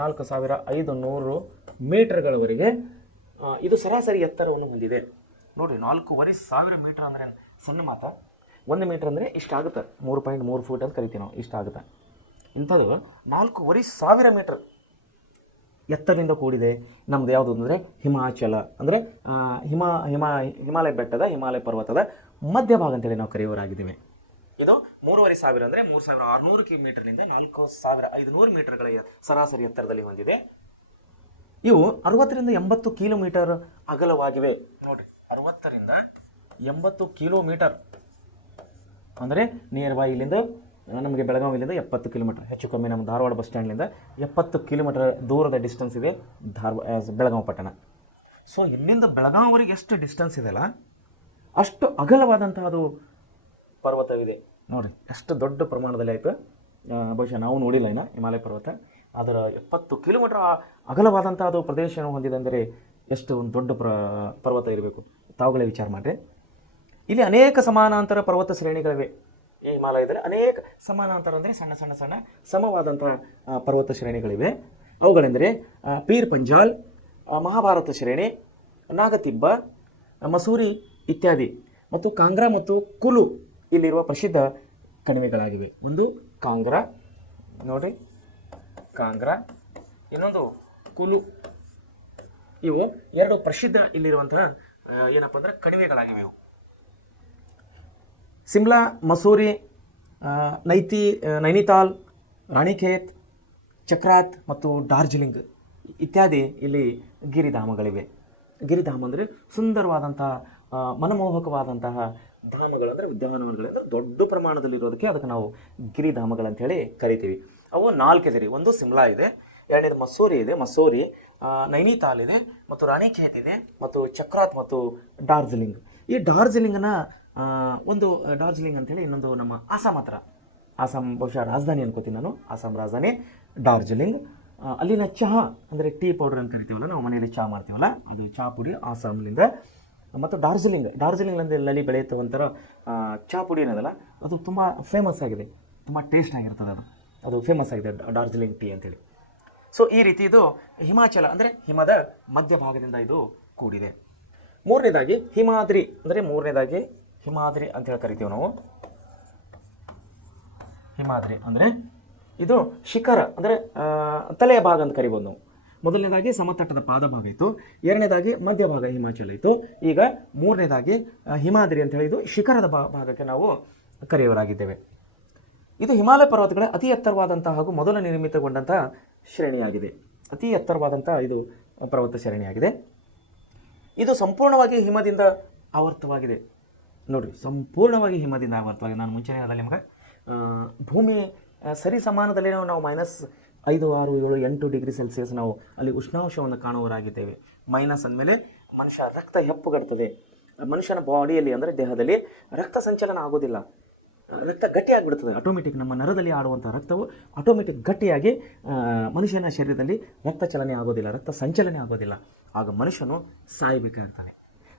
4500 ಮೀಟರ್ಗಳವರೆಗೆ ಇದು ಸರಾಸರಿ ಎತ್ತರವನ್ನು ಹೊಂದಿದೆ. ನೋಡಿ, 4500 ಮೀಟರ್ ಅಂದರೆ ಸಣ್ಣ ಮಾತ. 1 ಮೀಟರ್ ಅಂದರೆ ಇಷ್ಟಾಗುತ್ತೆ, 3.3 ಫೂಟ್ ಅಂತ ಕರಿತೀವಿ ನಾವು, ಇಷ್ಟಾಗುತ್ತೆ. ಇಂಥದ್ದು 4500 ಮೀಟರ್ ಎತ್ತರದಿಂದ ಕೂಡಿದೆ ನಮ್ದು. ಯಾವುದು ಅಂದರೆ ಹಿಮಾಚಲ ಅಂದರೆ ಹಿಮಾಲಯ ಬೆಟ್ಟದ, ಹಿಮಾಲಯ ಪರ್ವತದ ಮಧ್ಯಭಾಗ ಅಂತೇಳಿ ನಾವು ಕರೆಯುವರಾಗಿದ್ದೇವೆ. ಇದು 3500 ಅಂದರೆ 3600 ಮೀಟರ್ನಿಂದ 4500 ಮೀಟರ್ಗಳ ಸರಾಸರಿ ಎತ್ತರದಲ್ಲಿ ಹೊಂದಿದೆ. ಇವು 60ರಿಂದ 80 ಕಿಲೋಮೀಟರ್ ಅಗಲವಾಗಿವೆ. ನೋಡಿ, 60ರಿಂದ 80 ಕಿಲೋಮೀಟರ್ ಅಂದರೆ ನಿಯರ್ ಬೈ ಇಲ್ಲಿಂದ ನಮಗೆ ಬೆಳಗಾವಿಯಿಂದ 70 ಕಿಲೋಮೀಟರ್, ಹೆಚ್ಚು ಕಮ್ಮಿ ನಮ್ಮ ಧಾರವಾಡ ಬಸ್ ಸ್ಟ್ಯಾಂಡ್ಲಿಂದ 70 ಕಿಲೋಮೀಟರ್ ದೂರದ ಡಿಸ್ಟೆನ್ಸ್ ಇದೆ ಬೆಳಗಾವಿ ಪಟ್ಟಣ. ಸೊ ಇಲ್ಲಿಂದ ಬೆಳಗಾವಿವರೆಗೆ ಎಷ್ಟು ಡಿಸ್ಟೆನ್ಸ್ ಇದೆಯಲ್ಲ ಅಷ್ಟು ಅಗಲವಾದಂತಹ ಅದು ಪರ್ವತವಿದೆ. ನೋಡಿ ಎಷ್ಟು ದೊಡ್ಡ ಪ್ರಮಾಣದಲ್ಲಿ ಆಯಿತು. ಬಹುಶಃ ನಾವು ನೋಡಿಲ್ಲ ಇನ್ನು ಹಿಮಾಲಯ ಪರ್ವತ. ಅದರ 70 ಕಿಲೋಮೀಟರ್ ಅಗಲವಾದಂಥ ಅದು ಪ್ರದೇಶವನ್ನು ಹೊಂದಿದೆ ಅಂದರೆ ಎಷ್ಟು ಒಂದು ದೊಡ್ಡ ಪರ್ವತ ಇರಬೇಕು, ತಾವುಗಳೇ ವಿಚಾರ ಮಾಡಿರಿ. ಇಲ್ಲಿ ಅನೇಕ ಸಮಾನಾಂತರ ಪರ್ವತ ಶ್ರೇಣಿಗಳಿವೆ. ಈ ಹಿಮಾಲಯದಲ್ಲಿ ಅನೇಕ ಸಮಾನಾಂತರ ಅಂದರೆ ಸಣ್ಣ ಸಮವಾದಂತಹ ಪರ್ವತ ಶ್ರೇಣಿಗಳಿವೆ. ಅವುಗಳೆಂದರೆ ಪೀರ್ ಪಂಜಾಲ್, ಮಹಾಭಾರತ ಶ್ರೇಣಿ, ನಾಗತಿಬ್ಬ, ಮಸೂರಿ ಇತ್ಯಾದಿ. ಮತ್ತು ಕಾಂಗ್ರಾ ಮತ್ತು ಕುಲು ಇಲ್ಲಿರುವ ಪ್ರಸಿದ್ಧ ಕಣಿವೆಗಳಾಗಿವೆ. ಒಂದು ಕಾಂಗ್ರಾ, ನೋಡಿ ಕಾಂಗ್ರಾ, ಇನ್ನೊಂದು ಕುಲು. ಇವು ಎರಡು ಪ್ರಸಿದ್ಧ ಇಲ್ಲಿರುವಂತಹ ಏನಪ್ಪ ಅಂದರೆ ಕಣಿವೆಗಳಾಗಿವೆ ಇವು. ಸಿಮ್ಲಾ, ಮಸೂರಿ, ನೈನಿತಾಲ್, ರಾಣಿಖೇತ್, ಚಕ್ರಾತ್ ಮತ್ತು ಡಾರ್ಜಿಲಿಂಗ್ ಇತ್ಯಾದಿ ಇಲ್ಲಿ ಗಿರಿಧಾಮಗಳಿವೆ. ಗಿರಿಧಾಮ ಅಂದರೆ ಸುಂದರವಾದಂತಹ ಮನಮೋಹಕವಾದಂತಹ ಧಾಮಗಳು, ಅಂದರೆ ಉದ್ಯಾನವನಗಳಿಂದ ದೊಡ್ಡ ಪ್ರಮಾಣದಲ್ಲಿರೋದಕ್ಕೆ ಅದಕ್ಕೆ ನಾವು ಗಿರಿಧಾಮಗಳಂಥೇಳಿ ಕರಿತೀವಿ. ಅವು 4 ಇದೆ. ಒಂದು ಸಿಮ್ಲಾ ಇದೆ, ಎರಡನೇದು ಮಸೂರಿ, ನೈನಿತಾಲ್ ಇದೆ, ಮತ್ತು ರಾಣಿಖೇತ್ ಇದೆ, ಮತ್ತು ಚಕ್ರಾತ್ ಮತ್ತು ಡಾರ್ಜಿಲಿಂಗ್. ಈ ಡಾರ್ಜಿಲಿಂಗ್ನ ಡಾರ್ಜಿಲಿಂಗ್ ಅಂತೇಳಿ ಇನ್ನೊಂದು ನಮ್ಮ ಆಸಾಮ್ ಹತ್ರ, ಆಸಾಮ್ ಬಹುಶಃ ರಾಜಧಾನಿ ಅನ್ಕೋತೀನಿ ನಾನು, ಆಸಾಮ್ ರಾಜಧಾನಿ ಡಾರ್ಜಿಲಿಂಗ್. ಅಲ್ಲಿನ ಚಹಾ ಅಂದರೆ ಟೀ ಪೌಡರ್ ಅಂತ ಕರಿತೀವಲ್ಲ, ನಾವು ಮನೆಯಲ್ಲಿ ಚಹಾ ಮಾಡ್ತೀವಲ್ಲ, ಅದು ಚಹಾ ಪುಡಿ ಆಸಾಮ್ನಿಂದ ಮತ್ತು ಡಾರ್ಜಿಲಿಂಗ್ನಲ್ಲಿ ಬೆಳೆಯುತ್ತೆ ಒಂಥರ ಚಹಾ ಪುಡಿ ಏನದಲ್ಲ, ಅದು ತುಂಬ ಫೇಮಸ್ ಆಗಿದೆ, ತುಂಬ ಟೇಸ್ಟ್ ಆಗಿರ್ತದೆ, ಅದು ಫೇಮಸ್ ಆಗಿದೆ ಡಾರ್ಜಿಲಿಂಗ್ ಟೀ ಅಂತೇಳಿ. ಸೊ ಈ ರೀತಿ ಇದು ಹಿಮಾಚಲ ಅಂದರೆ ಹಿಮದ ಮಧ್ಯಭಾಗದಿಂದ ಇದು ಕೂಡಿದೆ. ಮೂರನೇದಾಗಿ ಹಿಮಾದ್ರಿ ಅಂತ ಹೇಳಿ ಕರಿತೀವಿ ನಾವು. ಹಿಮಾದ್ರಿ ಅಂದರೆ ಇದು ಶಿಖರ ಅಂದರೆ ತಲೆಯ ಭಾಗ ಅಂತ ಕರಿಬೋದು ನಾವು. ಮೊದಲನೇದಾಗಿ ಸಮತಟ್ಟದ ಪಾದಭಾಗ ಇತ್ತು, ಎರಡನೇದಾಗಿ ಮಧ್ಯಭಾಗ ಹಿಮಾಚಲ ಇತ್ತು, ಈಗ ಮೂರನೇದಾಗಿ ಹಿಮಾದ್ರಿ ಅಂತ ಹೇಳಿ ಇದು ಶಿಖರದ ಭಾಗಕ್ಕೆ ನಾವು ಕರೆಯವರಾಗಿದ್ದೇವೆ. ಇದು ಹಿಮಾಲಯ ಪರ್ವತಗಳ ಅತಿ ಎತ್ತರವಾದಂತಹ ಹಾಗೂ ಮೊದಲು ನಿರ್ಮಿತಗೊಂಡಂತಹ ಶ್ರೇಣಿಯಾಗಿದೆ. ಅತಿ ಎತ್ತರವಾದಂಥ ಇದು ಪರ್ವತ ಶ್ರೇಣಿಯಾಗಿದೆ. ಇದು ಸಂಪೂರ್ಣವಾಗಿ ಹಿಮದಿಂದ ಆವರ್ತವಾಗಿದೆ. ನೋಡಿರಿ, ಸಂಪೂರ್ಣವಾಗಿ ಹಿಮದಿಂದ ಆವರ್ತವಾಗಿದೆ. ನಾನು ಮುಂಚೆನೇ ಹೇಳಿದೆ ನಿಮ್ಗೆ, ಭೂಮಿ ಸರಿ ಸಮಾನದಲ್ಲಿ ನಾವು -5, 6, 7, 8 ಡಿಗ್ರಿ ಸೆಲ್ಸಿಯಸ್ ನಾವು ಅಲ್ಲಿ ಉಷ್ಣಾಂಶವನ್ನು ಕಾಣುವರಾಗಿದ್ದೇವೆ. ಮೈನಸ್ ಅಂದಮೇಲೆ ಮನುಷ್ಯ ರಕ್ತ ಹೆಪ್ಪುಗಡ್ತದೆ. ಮನುಷ್ಯನ ಬಾಡಿಯಲ್ಲಿ ಅಂದರೆ ದೇಹದಲ್ಲಿ ರಕ್ತ ಸಂಚಲನ ಆಗೋದಿಲ್ಲ, ರಕ್ತ ಗಟ್ಟಿಯಾಗಿಬಿಡ್ತದೆ. ಆಟೋಮೆಟಿಕ್ ನಮ್ಮ ನರದಲ್ಲಿ ಆಡುವಂಥ ರಕ್ತವು ಆಟೋಮೆಟಿಕ್ ಗಟ್ಟಿಯಾಗಿ ಮನುಷ್ಯನ ಶರೀರದಲ್ಲಿ ರಕ್ತ ಚಲನೆ ಆಗೋದಿಲ್ಲ, ರಕ್ತ ಸಂಚಲನೆ ಆಗೋದಿಲ್ಲ. ಆಗ ಮನುಷ್ಯನು ಸಾಯಬೇಕಾಗ್ತದೆ.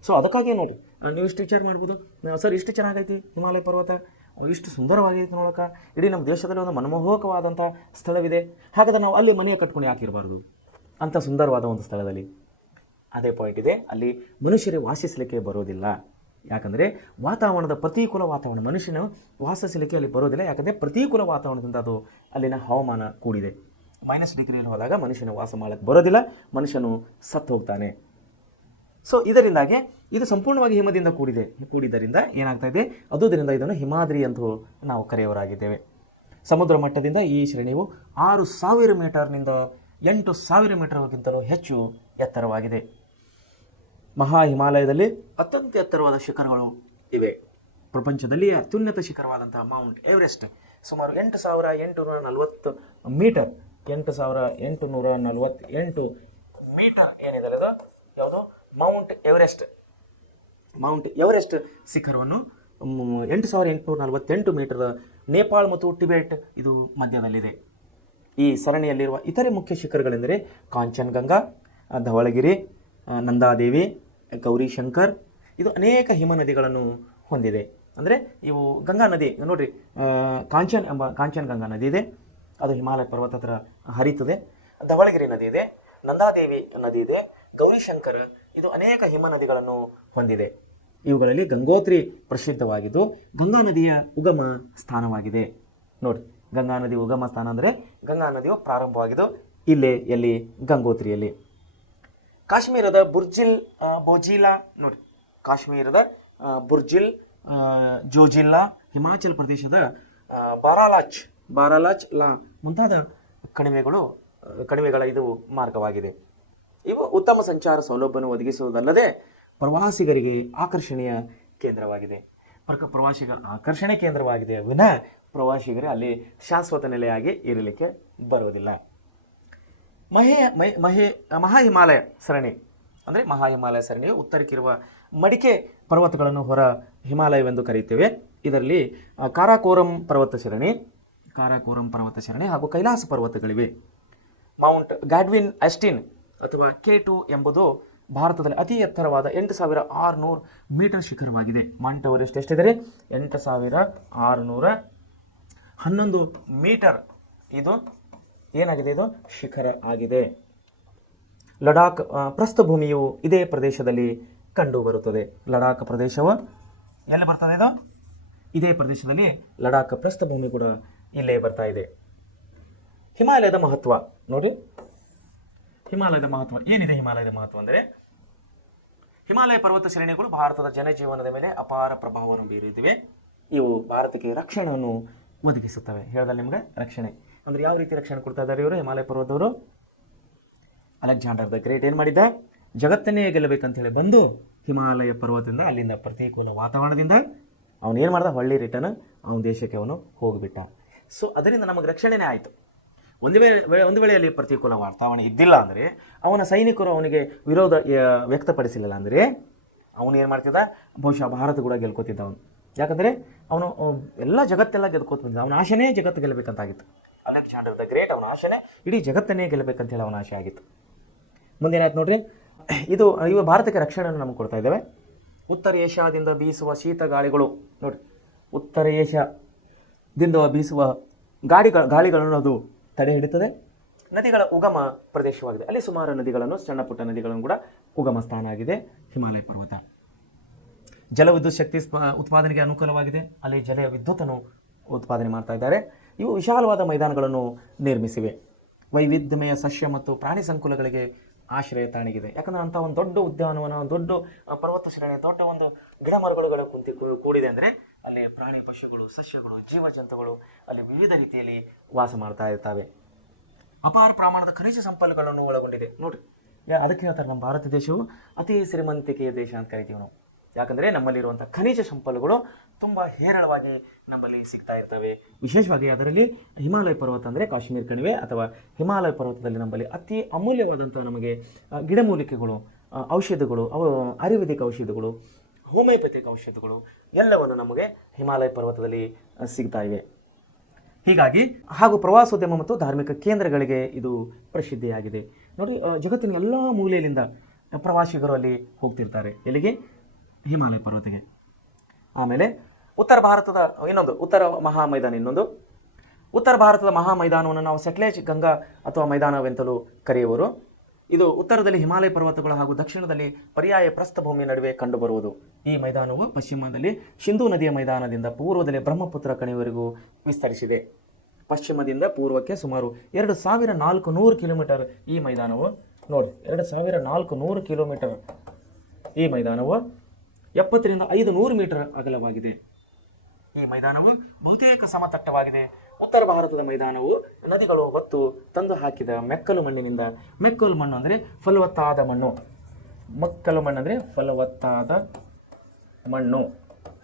ಸೊ ಅದಕ್ಕಾಗಿ ನೋಡಿ, ನೀವು ಇಷ್ಟು ವಿಚಾರ ಮಾಡ್ಬೋದು, ಸರ್ ಇಷ್ಟು ಚೆನ್ನಾಗೈತಿ ಹಿಮಾಲಯ ಪರ್ವತ, ಇಷ್ಟು ಸುಂದರವಾಗೈತಿ ನೋಡೋಕೆ, ಇಡೀ ನಮ್ಮ ದೇಶದಲ್ಲಿ ಒಂದು ಮನಮೋಹಕವಾದಂಥ ಸ್ಥಳವಿದೆ, ಹಾಗಾದ್ರೆ ನಾವು ಅಲ್ಲಿ ಮನೆಯ ಕಟ್ಕೊಂಡು ಯಾಕಿರಬಾರ್ದು ಅಂಥ ಸುಂದರವಾದ ಒಂದು ಸ್ಥಳದಲ್ಲಿ. ಅದೇ ಪಾಯಿಂಟ್ ಇದೆ, ಅಲ್ಲಿ ಮನುಷ್ಯರಿಗೆ ವಾಸಿಸಲಿಕ್ಕೆ ಬರೋದಿಲ್ಲ. ಯಾಕಂದರೆ ವಾತಾವರಣದ ಪ್ರತಿಕೂಲ ವಾತಾವರಣ, ಮನುಷ್ಯನು ವಾಸಿಸಲಿಕ್ಕೆ ಅಲ್ಲಿ ಬರೋದಿಲ್ಲ. ಯಾಕಂದರೆ ಪ್ರತಿಕೂಲ ವಾತಾವರಣದಿಂದ ಅದು ಅಲ್ಲಿನ ಹವಾಮಾನ ಕೂಡಿದೆ. -ಡಿಗ್ರಿಯಲ್ಲಿ ಹೋದಾಗ ಮನುಷ್ಯನು ವಾಸ ಮಾಡಕ್ಕೆ ಬರೋದಿಲ್ಲ, ಮನುಷ್ಯನು ಸತ್ತು ಹೋಗ್ತಾನೆ. ಸೊ ಇದರಿಂದಾಗಿ ಇದು ಸಂಪೂರ್ಣವಾಗಿ ಹಿಮದಿಂದ ಕೂಡಿದ್ದರಿಂದ ಏನಾಗ್ತಾ ಇದೆ, ಅದುದರಿಂದ ಇದನ್ನು ಹಿಮಾದ್ರಿ ಅಂತೂ ನಾವು ಕರೆಯವರಾಗಿದ್ದೇವೆ. ಸಮುದ್ರ ಮಟ್ಟದಿಂದ ಈ ಶ್ರೇಣಿಯು 6000 ಮೀಟರ್ನಿಂದ 8000 ಮೀಟರ್ಗಿಂತಲೂ ಹೆಚ್ಚು ಎತ್ತರವಾಗಿದೆ. ಮಹಾ ಹಿಮಾಲಯದಲ್ಲಿ ಅತ್ಯಂತ ಎತ್ತರವಾದ ಶಿಖರಗಳು ಇವೆ. ಪ್ರಪಂಚದಲ್ಲಿ ಅತ್ಯುನ್ನತ ಶಿಖರವಾದಂತಹ ಮೌಂಟ್ ಎವರೆಸ್ಟ್ ಸುಮಾರು 8840 ಮೀಟರ್, 8848 ಮೀಟರ್ ಏನಿದೆ ಅದು ಯಾವುದು, ಮೌಂಟ್ ಎವರೆಸ್ಟ್ ಶಿಖರವನ್ನು 8848 ಮೀಟರ್ ನೇಪಾಳ ಮತ್ತು ಟಿಬೆಟ್ ಇದು ಮಧ್ಯದಲ್ಲಿದೆ. ಈ ಸರಣಿಯಲ್ಲಿರುವ ಇತರೆ ಮುಖ್ಯ ಶಿಖರಗಳೆಂದರೆ ಕಾಂಚನಗಂಗಾ, ಧವಳಗಿರಿ, ನಂದಾದೇವಿ, ಗೌರಿಶಂಕರ್. ಇದು ಅನೇಕ ಹಿಮನದಿಗಳನ್ನು ಹೊಂದಿದೆ. ಅಂದರೆ ಇವು ಗಂಗಾ ನದಿ ನೋಡ್ರಿ, ಕಾಂಚನಗಂಗಾ ನದಿ ಇದೆ, ಅದು ಹಿಮಾಲಯ ಪರ್ವತ ಹತ್ರ ಹರಿತದೆ. ಧವಳಗಿರಿ ನದಿ ಇದೆ, ನಂದಾದೇವಿ ನದಿ ಇದೆ, ಗೌರಿಶಂಕರ್ ಇದು ಅನೇಕ ಹಿಮನದಿಗಳನ್ನು ಹೊಂದಿದೆ. ಇವುಗಳಲ್ಲಿ ಗಂಗೋತ್ರಿ ಪ್ರಸಿದ್ಧವಾಗಿದ್ದು ಗಂಗಾ ನದಿಯ ಉಗಮ ಸ್ಥಾನವಾಗಿದೆ. ನೋಡಿ, ಗಂಗಾ ನದಿ ಉಗಮ ಸ್ಥಾನ ಅಂದರೆ ಗಂಗಾ ನದಿಯು ಪ್ರಾರಂಭವಾಗಿದ್ದು ಇಲ್ಲೇ, ಎಲ್ಲಿ, ಗಂಗೋತ್ರಿಯಲ್ಲಿ. ಕಾಶ್ಮೀರದ ಬೋಜಿಲಾ ನೋಡಿ, ಕಾಶ್ಮೀರದ ಜೋಜಿಲ್ಲಾ, ಹಿಮಾಚಲ ಪ್ರದೇಶದ ಬಾರಾಲಾಚ್ ಲಾ ಮುಂತಾದ ಕಣಿವೆಗಳ ಇದು ಮಾರ್ಗವಾಗಿದೆ. ಇವು ಉತ್ತಮ ಸಂಚಾರ ಸೌಲಭ್ಯವನ್ನು ಒದಗಿಸುವುದಲ್ಲದೆ ಪ್ರವಾಸಿಗರಿಗೆ ಆಕರ್ಷಣೀಯ ಕೇಂದ್ರವಾಗಿದೆ. ಪ್ರವಾಸಿಗರ ಆಕರ್ಷಣೆ ಕೇಂದ್ರವಾಗಿದೆ ವಿನಃ ಪ್ರವಾಸಿಗರೇ ಅಲ್ಲಿ ಶಾಶ್ವತ ನೆಲೆಯಾಗಿ ಇರಲಿಕ್ಕೆ ಬರುವುದಿಲ್ಲ. ಮಹಾ ಹಿಮಾಲಯ ಸರಣಿ ಅಂದರೆ ಮಹಾಹಿಮಾಲಯ ಸರಣಿಯು ಉತ್ತರಕ್ಕಿರುವ ಮಡಿಕೆ ಪರ್ವತಗಳನ್ನು ಹೊರ ಹಿಮಾಲಯವೆಂದು ಕರೆಯುತ್ತೇವೆ. ಇದರಲ್ಲಿ ಕಾರಾಕೋರಂ ಪರ್ವತ ಶ್ರೇಣಿ ಹಾಗೂ ಕೈಲಾಸ ಪರ್ವತಗಳಿವೆ. ಮೌಂಟ್ ಗಾಡ್ವಿನ್ ಅಸ್ಟಿನ್ ಅಥವಾ K2 ಎಂಬುದು ಭಾರತದಲ್ಲಿ ಅತಿ ಎತ್ತರವಾದ 8600 ಮೀಟರ್ ಶಿಖರವಾಗಿದೆ. ಮೌಂಟ್ ಎವರೆಸ್ಟ್ ಎಷ್ಟಿದೆ? 8611 ಮೀಟರ್ ಇದು ಏನಾಗಿದೆ, ಇದು ಶಿಖರ ಆಗಿದೆ. ಲಡಾಖ್ ಪ್ರಸ್ಥಭೂಮಿಯು ಇದೇ ಪ್ರದೇಶದಲ್ಲಿ ಕಂಡುಬರುತ್ತದೆ. ಲಡಾಖ್ ಪ್ರದೇಶವು ಎಲ್ಲಿ ಬರ್ತದೆ? ಇದು ಇದೇ ಪ್ರದೇಶದಲ್ಲಿ ಲಡಾಖ್ ಪ್ರಸ್ಥಭೂಮಿ ಕೂಡ ಇಲ್ಲೇ ಬರ್ತಾ ಇದೆ. ಹಿಮಾಲಯದ ಮಹತ್ವ ನೋಡಿ, ಹಿಮಾಲಯದ ಮಹತ್ವ ಏನಿದೆ? ಹಿಮಾಲಯದ ಮಹತ್ವ ಅಂದರೆ ಹಿಮಾಲಯ ಪರ್ವತ ಶ್ರೇಣಿಗಳು ಭಾರತದ ಜನಜೀವನದ ಮೇಲೆ ಅಪಾರ ಪ್ರಭಾವವನ್ನು ಬೀರಿದಿವೆ. ಇವು ಭಾರತಕ್ಕೆ ರಕ್ಷಣೆಯನ್ನು ಒದಗಿಸುತ್ತವೆ. ಹೇಳ್ದಲ್ಲ ನಿಮ್ಗೆ, ರಕ್ಷಣೆ ಅಂದ್ರೆ ಯಾವ ರೀತಿ ರಕ್ಷಣೆ ಕೊಡ್ತಾ ಇದ್ದಾರೆ ಇವರು ಹಿಮಾಲಯ ಪರ್ವತದವರು? ಅಲೆಕ್ಸಾಂಡರ್ ದ ಗ್ರೇಟ್ ಏನು ಮಾಡಿದ್ದ? ಜಗತ್ತನ್ನೇ ಗೆಲ್ಲಬೇಕಂತ ಹೇಳಿ ಬಂದು ಹಿಮಾಲಯ ಪರ್ವತದಿಂದ ಅಲ್ಲಿಂದ ಪ್ರತಿಕೂಲ ವಾತಾವರಣದಿಂದ ಅವನು ಏನು ಮಾಡ್ದ? ಹೊಳ್ಳಿ ರಿಟರ್ನ್ ಅವನ ದೇಶಕ್ಕೆ ಅವನು ಹೋಗಿಬಿಟ್ಟ. ಸೊ ಅದರಿಂದ ನಮಗೆ ರಕ್ಷಣೆನೇ ಆಯಿತು. ಒಂದು ವೇಳೆಯಲ್ಲಿ ಪ್ರತಿಕೂಲ ವಾತಾವರಣ ಇದ್ದಿಲ್ಲ ಅಂದರೆ, ಅವನ ಸೈನಿಕರು ಅವನಿಗೆ ವಿರೋಧ ವ್ಯಕ್ತಪಡಿಸಲಿಲ್ಲ ಅಂದರೆ ಅವನು ಏನು ಮಾಡ್ತಿದ್ದ? ಬಹುಶಃ ಭಾರತ ಕೂಡ ಗೆಲ್ಕೋತಿದ್ದ ಅವನು. ಯಾಕಂದರೆ ಅವನು ಎಲ್ಲ ಜಗತ್ತೆಲ್ಲ ಗೆದ್ಕೋತ ಬಂದಿದ್ದ. ಅವನ ಆಶೆನೇ ಜಗತ್ತು ಗೆಲ್ಲಬೇಕಂತಾಗಿತ್ತು. ಅಲೆಕ್ಸಾಂಡರ್ ದ ಗ್ರೇಟ್ ಅವನ ಆಶೆನೇ ಇಡೀ ಜಗತ್ತನ್ನೇ ಗೆಲ್ಲಬೇಕಂತ ಹೇಳಿ ಅವನ ಆಶೆ ಆಗಿತ್ತು. ಮುಂದೇನಾಯ್ತು ನೋಡ್ರಿ, ಇವು ಭಾರತಕ್ಕೆ ರಕ್ಷಣೆಯನ್ನು ನಮಗೆ ಕೊಡ್ತಾ ಇದ್ದಾವೆ. ಉತ್ತರ ಏಷ್ಯಾದಿಂದ ಬೀಸುವ ಶೀತ ಗಾಳಿಗಳು ನೋಡಿ, ಉತ್ತರ ಏಷ್ಯಾದಿಂದ ಬೀಸುವ ಗಾಳಿಗಳನ್ನು ಅದು ತಡೆ ಹಿಡಿತದೆ. ನದಿಗಳ ಉಗಮ ಪ್ರದೇಶವಾಗಿದೆ, ಅಲ್ಲಿ ಸುಮಾರು ನದಿಗಳನ್ನು, ಸಣ್ಣ ಪುಟ್ಟ ನದಿಗಳನ್ನು ಕೂಡ ಉಗಮ ಸ್ಥಾನ ಆಗಿದೆ ಹಿಮಾಲಯ ಪರ್ವತ. ಜಲವಿದ್ಯುತ್ ಶಕ್ತಿ ಉತ್ಪಾದನೆಗೆ ಅನುಕೂಲವಾಗಿದೆ, ಅಲ್ಲಿ ಜಲ ವಿದ್ಯುತ್ತನ್ನು ಉತ್ಪಾದನೆ ಮಾಡ್ತಾ ಇದ್ದಾರೆ. ಇವು ವಿಶಾಲವಾದ ಮೈದಾನಗಳನ್ನು ನಿರ್ಮಿಸಿವೆ. ವೈವಿಧ್ಯಮಯ ಸಸ್ಯ ಮತ್ತು ಪ್ರಾಣಿ ಸಂಕುಲಗಳಿಗೆ ಆಶ್ರಯ ತಾಣಿಗಿದೆ. ಯಾಕಂದ್ರೆ ಅಂಥ ಒಂದು ದೊಡ್ಡ ಉದ್ಯಾನವನ, ಒಂದು ದೊಡ್ಡ ಪರ್ವತ ಶ್ರೇಣಿ, ದೊಡ್ಡ ಒಂದು ಗಿಡ ಮರಗಳು ಕೂಡಿದೆ ಅಂದರೆ ಅಲ್ಲಿ ಪ್ರಾಣಿ ಪಶುಗಳು, ಸಸ್ಯಗಳು, ಜೀವಜಂತುಗಳು ಅಲ್ಲಿ ವಿವಿಧ ರೀತಿಯಲ್ಲಿ ವಾಸ ಮಾಡ್ತಾ ಇರ್ತವೆ. ಅಪಾರ ಪ್ರಮಾಣದ ಖನಿಜ ಸಂಪನ್ಮೂಲಗಳನ್ನು ಒಳಗೊಂಡಿದೆ. ನೋಡ್ರಿ, ಅದಕ್ಕೆ ಹೇಳ್ತಾರೆ ನಮ್ಮ ಭಾರತ ದೇಶವು ಅತಿ ಶ್ರೀಮಂತಿಕೆಯ ದೇಶ ಅಂತ ಕರಿತೀವಿ ನಾವು. ಯಾಕಂದರೆ ನಮ್ಮಲ್ಲಿರುವಂಥ ಖನಿಜ ಸಂಪನ್ಮೂಲಗಳು ತುಂಬ ಹೇರಳವಾಗಿ ನಮ್ಮಲ್ಲಿ ಸಿಗ್ತಾ ಇರ್ತವೆ. ವಿಶೇಷವಾಗಿ ಅದರಲ್ಲಿ ಹಿಮಾಲಯ ಪರ್ವತ ಅಂದರೆ ಕಾಶ್ಮೀರ ಕಣಿವೆ ಅಥವಾ ಹಿಮಾಲಯ ಪರ್ವತದಲ್ಲಿ ನಮ್ಮಲ್ಲಿ ಅತಿ ಅಮೂಲ್ಯವಾದಂಥ ನಮಗೆ ಗಿಡಮೂಲಿಕೆಗಳು, ಔಷಧಗಳು, ಆಯುರ್ವೇದಿಕ ಔಷಧಗಳು, ಹೋಮಿಯೋಪತಿಕ್ ಔಷಧಗಳು ಎಲ್ಲವನ್ನು ನಮಗೆ ಹಿಮಾಲಯ ಪರ್ವತದಲ್ಲಿ ಸಿಗ್ತಾ ಇವೆ. ಹೀಗಾಗಿ ಹಾಗೂ ಪ್ರವಾಸೋದ್ಯಮ ಮತ್ತು ಧಾರ್ಮಿಕ ಕೇಂದ್ರಗಳಿಗೆ ಇದು ಪ್ರಸಿದ್ಧಿಯಾಗಿದೆ. ನೋಡಿ, ಜಗತ್ತಿನ ಎಲ್ಲ ಮೂಲೆಯಲ್ಲಿಂದ ಪ್ರವಾಸಿಗರು ಅಲ್ಲಿ ಹೋಗ್ತಿರ್ತಾರೆ. ಎಲ್ಲಿಗೆ? ಹಿಮಾಲಯ ಪರ್ವತಕ್ಕೆ. ಆಮೇಲೆ ಉತ್ತರ ಭಾರತದ ಉತ್ತರ ಮಹಾಮೈದಾನ. ಉತ್ತರ ಭಾರತದ ಮಹಾಮೈದಾನವನ್ನು ನಾವು ಸಟ್ಲೇಜ್ ಗಂಗಾ ಅಥವಾ ಮೈದಾನವೆಂತಲೂ ಕರೆಯುವರು. ಇದು ಉತ್ತರದಲ್ಲಿ ಹಿಮಾಲಯ ಪರ್ವತಗಳು ಹಾಗೂ ದಕ್ಷಿಣದಲ್ಲಿ ಪರ್ಯಾಯ ಪ್ರಸ್ಥಭೂಮಿ ನಡುವೆ ಕಂಡುಬರುವುದು. ಈ ಮೈದಾನವು ಪಶ್ಚಿಮದಲ್ಲಿ ಸಿಂಧೂ ನದಿಯ ಮೈದಾನದಿಂದ ಪೂರ್ವದಲ್ಲಿ ಬ್ರಹ್ಮಪುತ್ರ ಕಣಿವೆವರೆಗೂ ವಿಸ್ತರಿಸಿದೆ. ಪಶ್ಚಿಮದಿಂದ ಪೂರ್ವಕ್ಕೆ ಸುಮಾರು 2400 ಕಿಲೋಮೀಟರ್ ಈ ಮೈದಾನವು. ನೋಡಿ, 2400 ಕಿಲೋಮೀಟರ್ ಈ ಮೈದಾನವು 70 ರಿಂದ 500 ಮೀಟರ್ ಅಗಲವಾಗಿದೆ. ಈ ಮೈದಾನವು ಬಹುತೇಕ ಸಮತಟ್ಟವಾಗಿದೆ. ಉತ್ತರ ಭಾರತದ ಮೈದಾನವು ನದಿಗಳು ಹೊತ್ತು ತಂದು ಹಾಕಿದ ಮೆಕ್ಕಲು ಮಣ್ಣಿನಿಂದ, ಮೆಕ್ಕಲು ಮಣ್ಣು ಅಂದರೆ ಫಲವತ್ತಾದ ಮಣ್ಣು, ಮೆಕ್ಕಲು ಮಣ್ಣು ಅಂದರೆ ಫಲವತ್ತಾದ ಮಣ್ಣು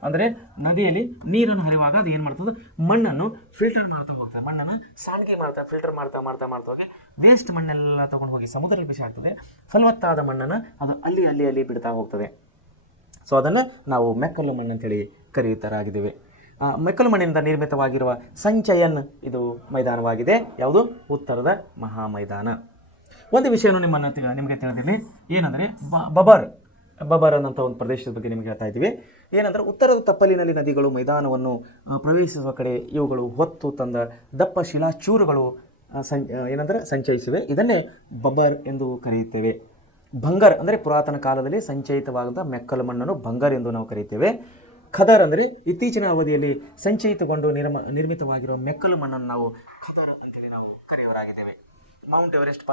ಅಂದರೆ ನದಿಯಲ್ಲಿ ನೀರನ್ನು ಹರಿಯುವಾಗ ಅದು ಏನು ಮಾಡ್ತದೆ, ಮಣ್ಣನ್ನು ಫಿಲ್ಟರ್ ಮಾಡ್ತಾ ಹೋಗ್ತದೆ, ಮಣ್ಣನ್ನು ಸಾಣಿಗೆ ಮಾಡ್ತಾ ಫಿಲ್ಟರ್ ಮಾಡ್ತಾ ಹೋಗಿ ವೇಸ್ಟ್ ಮಣ್ಣೆಲ್ಲ ತೊಗೊಂಡು ಹೋಗಿ ಸಮುದ್ರದಲ್ಲಿ ಬಿಸಿ ಆಗ್ತದೆ. ಫಲವತ್ತಾದ ಮಣ್ಣನ್ನು ಅದು ಅಲ್ಲಿ ಬಿಡ್ತಾ ಹೋಗ್ತದೆ. ಸೊ ಅದನ್ನು ನಾವು ಮೆಕ್ಕಲು ಮಣ್ಣು ಅಂತೇಳಿ ಕರೆಯುತ್ತರಾಗಿದ್ದೇವೆ. ಮೆಕ್ಕಲು ಮಣ್ಣಿನಿಂದ ನಿರ್ಮಿತವಾಗಿರುವ ಸಂಚಯನ್ ಇದು ಮೈದಾನವಾಗಿದೆ. ಯಾವುದು? ಉತ್ತರದ ಮಹಾಮೈದಾನ. ಒಂದು ವಿಷಯವನ್ನು ನಿಮಗೆ ತಿಳಿದಿರಲಿ, ಏನಂದರೆ ಬಬರ್ ಅನ್ನೋಂಥ ಒಂದು ಪ್ರದೇಶದ ಬಗ್ಗೆ ನಿಮಗೆ ಹೇಳ್ತಾ ಇದ್ದೀವಿ. ಏನಂದರೆ ಉತ್ತರದ ತಪ್ಪಲಿನಲ್ಲಿ ನದಿಗಳು ಮೈದಾನವನ್ನು ಪ್ರವೇಶಿಸುವ ಕಡೆ ಇವುಗಳು ಹೊತ್ತು ತಂದ ದಪ್ಪ ಶಿಲಾಚೂರುಗಳು ಸಂಚಯಿಸಿವೆ. ಇದನ್ನೇ ಬಬರ್ ಎಂದು ಕರೆಯುತ್ತೇವೆ. ಬಂಗರ್ ಅಂದರೆ ಪುರಾತನ ಕಾಲದಲ್ಲಿ ಸಂಚಯಿತವಾದ ಮೆಕ್ಕಲು ಮಣ್ಣನ್ನು ಬಂಗರ್ ಎಂದು ನಾವು ಕರೆಯುತ್ತೇವೆ. ಖದರ್ ಅಂದರೆ ಇತ್ತೀಚಿನ ಅವಧಿಯಲ್ಲಿ ಸಂಚಯಿತಗೊಂಡು ನಿರ್ಮಿತವಾಗಿರುವ ಮೆಕ್ಕಲು ಮಣ್ಣನ್ನು ನಾವು ಖದರ್ ಅಂತೇಳಿ ನಾವು ಕರೆಯುವರಾಗಿದ್ದೇವೆ. ಮೌಂಟ್ ಎವರೆಸ್ಟ್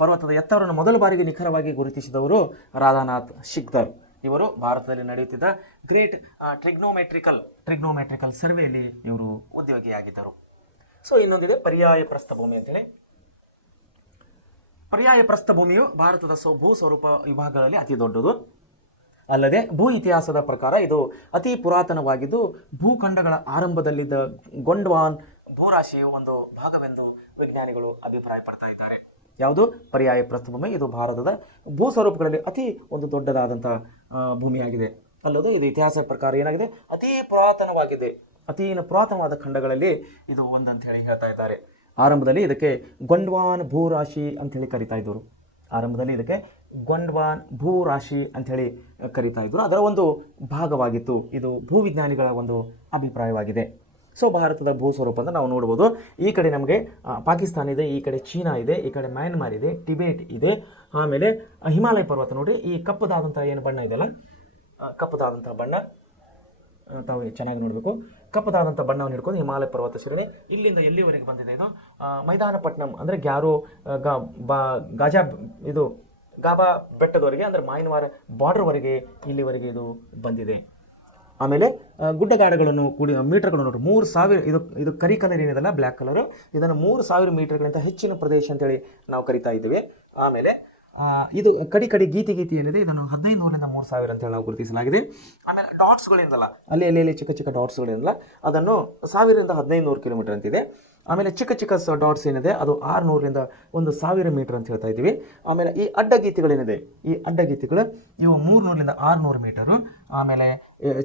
ಪರ್ವತದ ಎತ್ತರವನ್ನು ಮೊದಲ ಬಾರಿಗೆ ನಿಖರವಾಗಿ ಗುರುತಿಸಿದವರು ರಾಧಾನಾಥ್ ಶಿಕ್ದರ್. ಇವರು ಭಾರತದಲ್ಲಿ ನಡೆಯುತ್ತಿದ್ದ ಗ್ರೇಟ್ ಟ್ರಿಗ್ನೋಮೆಟ್ರಿಕಲ್ ಸರ್ವೆಯಲ್ಲಿ ಇವರು ಉದ್ಯೋಗಿಯಾಗಿದ್ದರು. ಸೊ ಇನ್ನೊಂದಿದೆ ಪರ್ಯಾಯ ಪ್ರಸ್ಥಭೂಮಿ ಅಂತೇಳಿ. ಪರ್ಯಾಯ ಪ್ರಸ್ಥಭೂಮಿಯು ಭಾರತದ ಭೂ ಸ್ವರೂಪ ವಿಭಾಗಗಳಲ್ಲಿ ಅತಿ ದೊಡ್ಡದು. ಅಲ್ಲದೆ ಭೂ ಇತಿಹಾಸದ ಪ್ರಕಾರ ಇದು ಅತಿ ಪುರಾತನವಾಗಿದ್ದು ಭೂಖಂಡಗಳ ಆರಂಭದಲ್ಲಿದ್ದ ಗೊಂಡ್ವಾನ್ ಭೂರಾಶಿಯು ಒಂದು ಭಾಗವೆಂದು ವಿಜ್ಞಾನಿಗಳು ಅಭಿಪ್ರಾಯ ಪಡ್ತಾ ಇದ್ದಾರೆ. ಯಾವುದು? ಪರ್ಯಾಯ ಪ್ರಸ್ಥಭೂಮಿ. ಇದು ಭಾರತದ ಭೂ ಸ್ವರೂಪಗಳಲ್ಲಿ ಅತಿ ಒಂದು ದೊಡ್ಡದಾದಂಥ ಭೂಮಿಯಾಗಿದೆ. ಅಲ್ಲದೆ ಇದು ಇತಿಹಾಸದ ಪ್ರಕಾರ ಏನಾಗಿದೆ, ಅತಿ ಪುರಾತನವಾದ ಖಂಡಗಳಲ್ಲಿ ಇದು ಒಂದಂತ ಹೇಳಿ ಹೇಳ್ತಾ ಇದ್ದಾರೆ. ಆರಂಭದಲ್ಲಿ ಇದಕ್ಕೆ ಗೊಂಡ್ವಾನ್ ಭೂರಾಶಿ ಅಂಥೇಳಿ ಕರಿತಾ ಇದ್ದರು. ಅದರ ಒಂದು ಭಾಗವಾಗಿತ್ತು. ಇದು ಭೂವಿಜ್ಞಾನಿಗಳ ಒಂದು ಅಭಿಪ್ರಾಯವಾಗಿದೆ. ಸೊ ಭಾರತದ ಭೂ ಸ್ವರೂಪ ಅಂತ ನಾವು ನೋಡ್ಬೋದು. ಈ ಕಡೆ ನಮಗೆ ಪಾಕಿಸ್ತಾನ ಇದೆ, ಈ ಕಡೆ ಚೀನಾ ಇದೆ, ಈ ಕಡೆ ಮ್ಯಾನ್ಮಾರ್ ಇದೆ, ಟಿಬೇಟ್ ಇದೆ. ಆಮೇಲೆ ಹಿಮಾಲಯ ಪರ್ವತ ನೋಡಿ, ಈ ಕಪ್ಪದಾದಂಥ ಏನು ಬಣ್ಣ ಇದೆಯಲ್ಲ, ಕಪ್ಪದಾದಂಥ ಬಣ್ಣ ತಾವು ಚೆನ್ನಾಗಿ ನೋಡಬೇಕು. ಕಪ್ಪದಾದಂಥ ಬಣ್ಣವನ್ನು ಹಿಡ್ಕೊಂಡು ಹಿಮಾಲಯ ಪರ್ವತ ಶ್ರೇಣಿ ಇಲ್ಲಿಂದ ಎಲ್ಲಿವರೆಗೆ ಬಂದಿದೆ? ಇದು ಮೈದಾನಪಟ್ಟಣಂ ಅಂದರೆ ಗಾಬಾ ಬೆಟ್ಟದವರೆಗೆ, ಅಂದರೆ ಮಯನ್ಮಾರ್ ಬಾರ್ಡರ್ವರೆಗೆ ಇಲ್ಲಿವರೆಗೆ ಇದು ಬಂದಿದೆ. ಆಮೇಲೆ ಗುಡ್ಡಗಾಡುಗಳನ್ನು ಮೀಟರ್ಗಳು ನೋಡಿ 3000. ಇದು ಕರಿ ಕಲರ್ ಏನಿದೆಲ್ಲ, ಬ್ಲ್ಯಾಕ್ ಕಲರು, ಇದನ್ನು 3000 ಮೀಟರ್ಗಳಿಂತ ಹೆಚ್ಚಿನ ಪ್ರದೇಶ ಅಂತೇಳಿ ನಾವು ಕರಿತಾ ಇದ್ದೀವಿ. ಆಮೇಲೆ ಇದು ಕಡಿ ಗೀತಿ ಏನಿದೆ, ಇದನ್ನು 1500ರಿಂದ 3000 ಅಂತೇಳಿ ನಾವು ಗುರುತಿಸಲಾಗಿದೆ. ಆಮೇಲೆ ಡಾಟ್ಸ್ಗಳಿಂದಲ್ಲ, ಅಲ್ಲಿ ಚಿಕ್ಕ ಡಾಟ್ಸ್ಗಳಿಂದಲ್ಲ, ಅದನ್ನು 1000ರಿಂದ 1500 ಕಿಲೋಮೀಟರ್ ಅಂತಿದೆ. ಆಮೇಲೆ ಚಿಕ್ಕ ಡಾಟ್ಸ್ ಏನಿದೆ ಅದು 600ರಿಂದ 1000 ಮೀಟರ್ ಅಂತ ಹೇಳ್ತಾ ಇದ್ದೀವಿ. ಆಮೇಲೆ ಈ ಅಡ್ಡಗೀತಿಗಳೇನಿದೆ, ಈ ಅಡ್ಡಗೀತಿಗಳು ಇವು 300ರಿಂದ 600 ಮೀಟರು. ಆಮೇಲೆ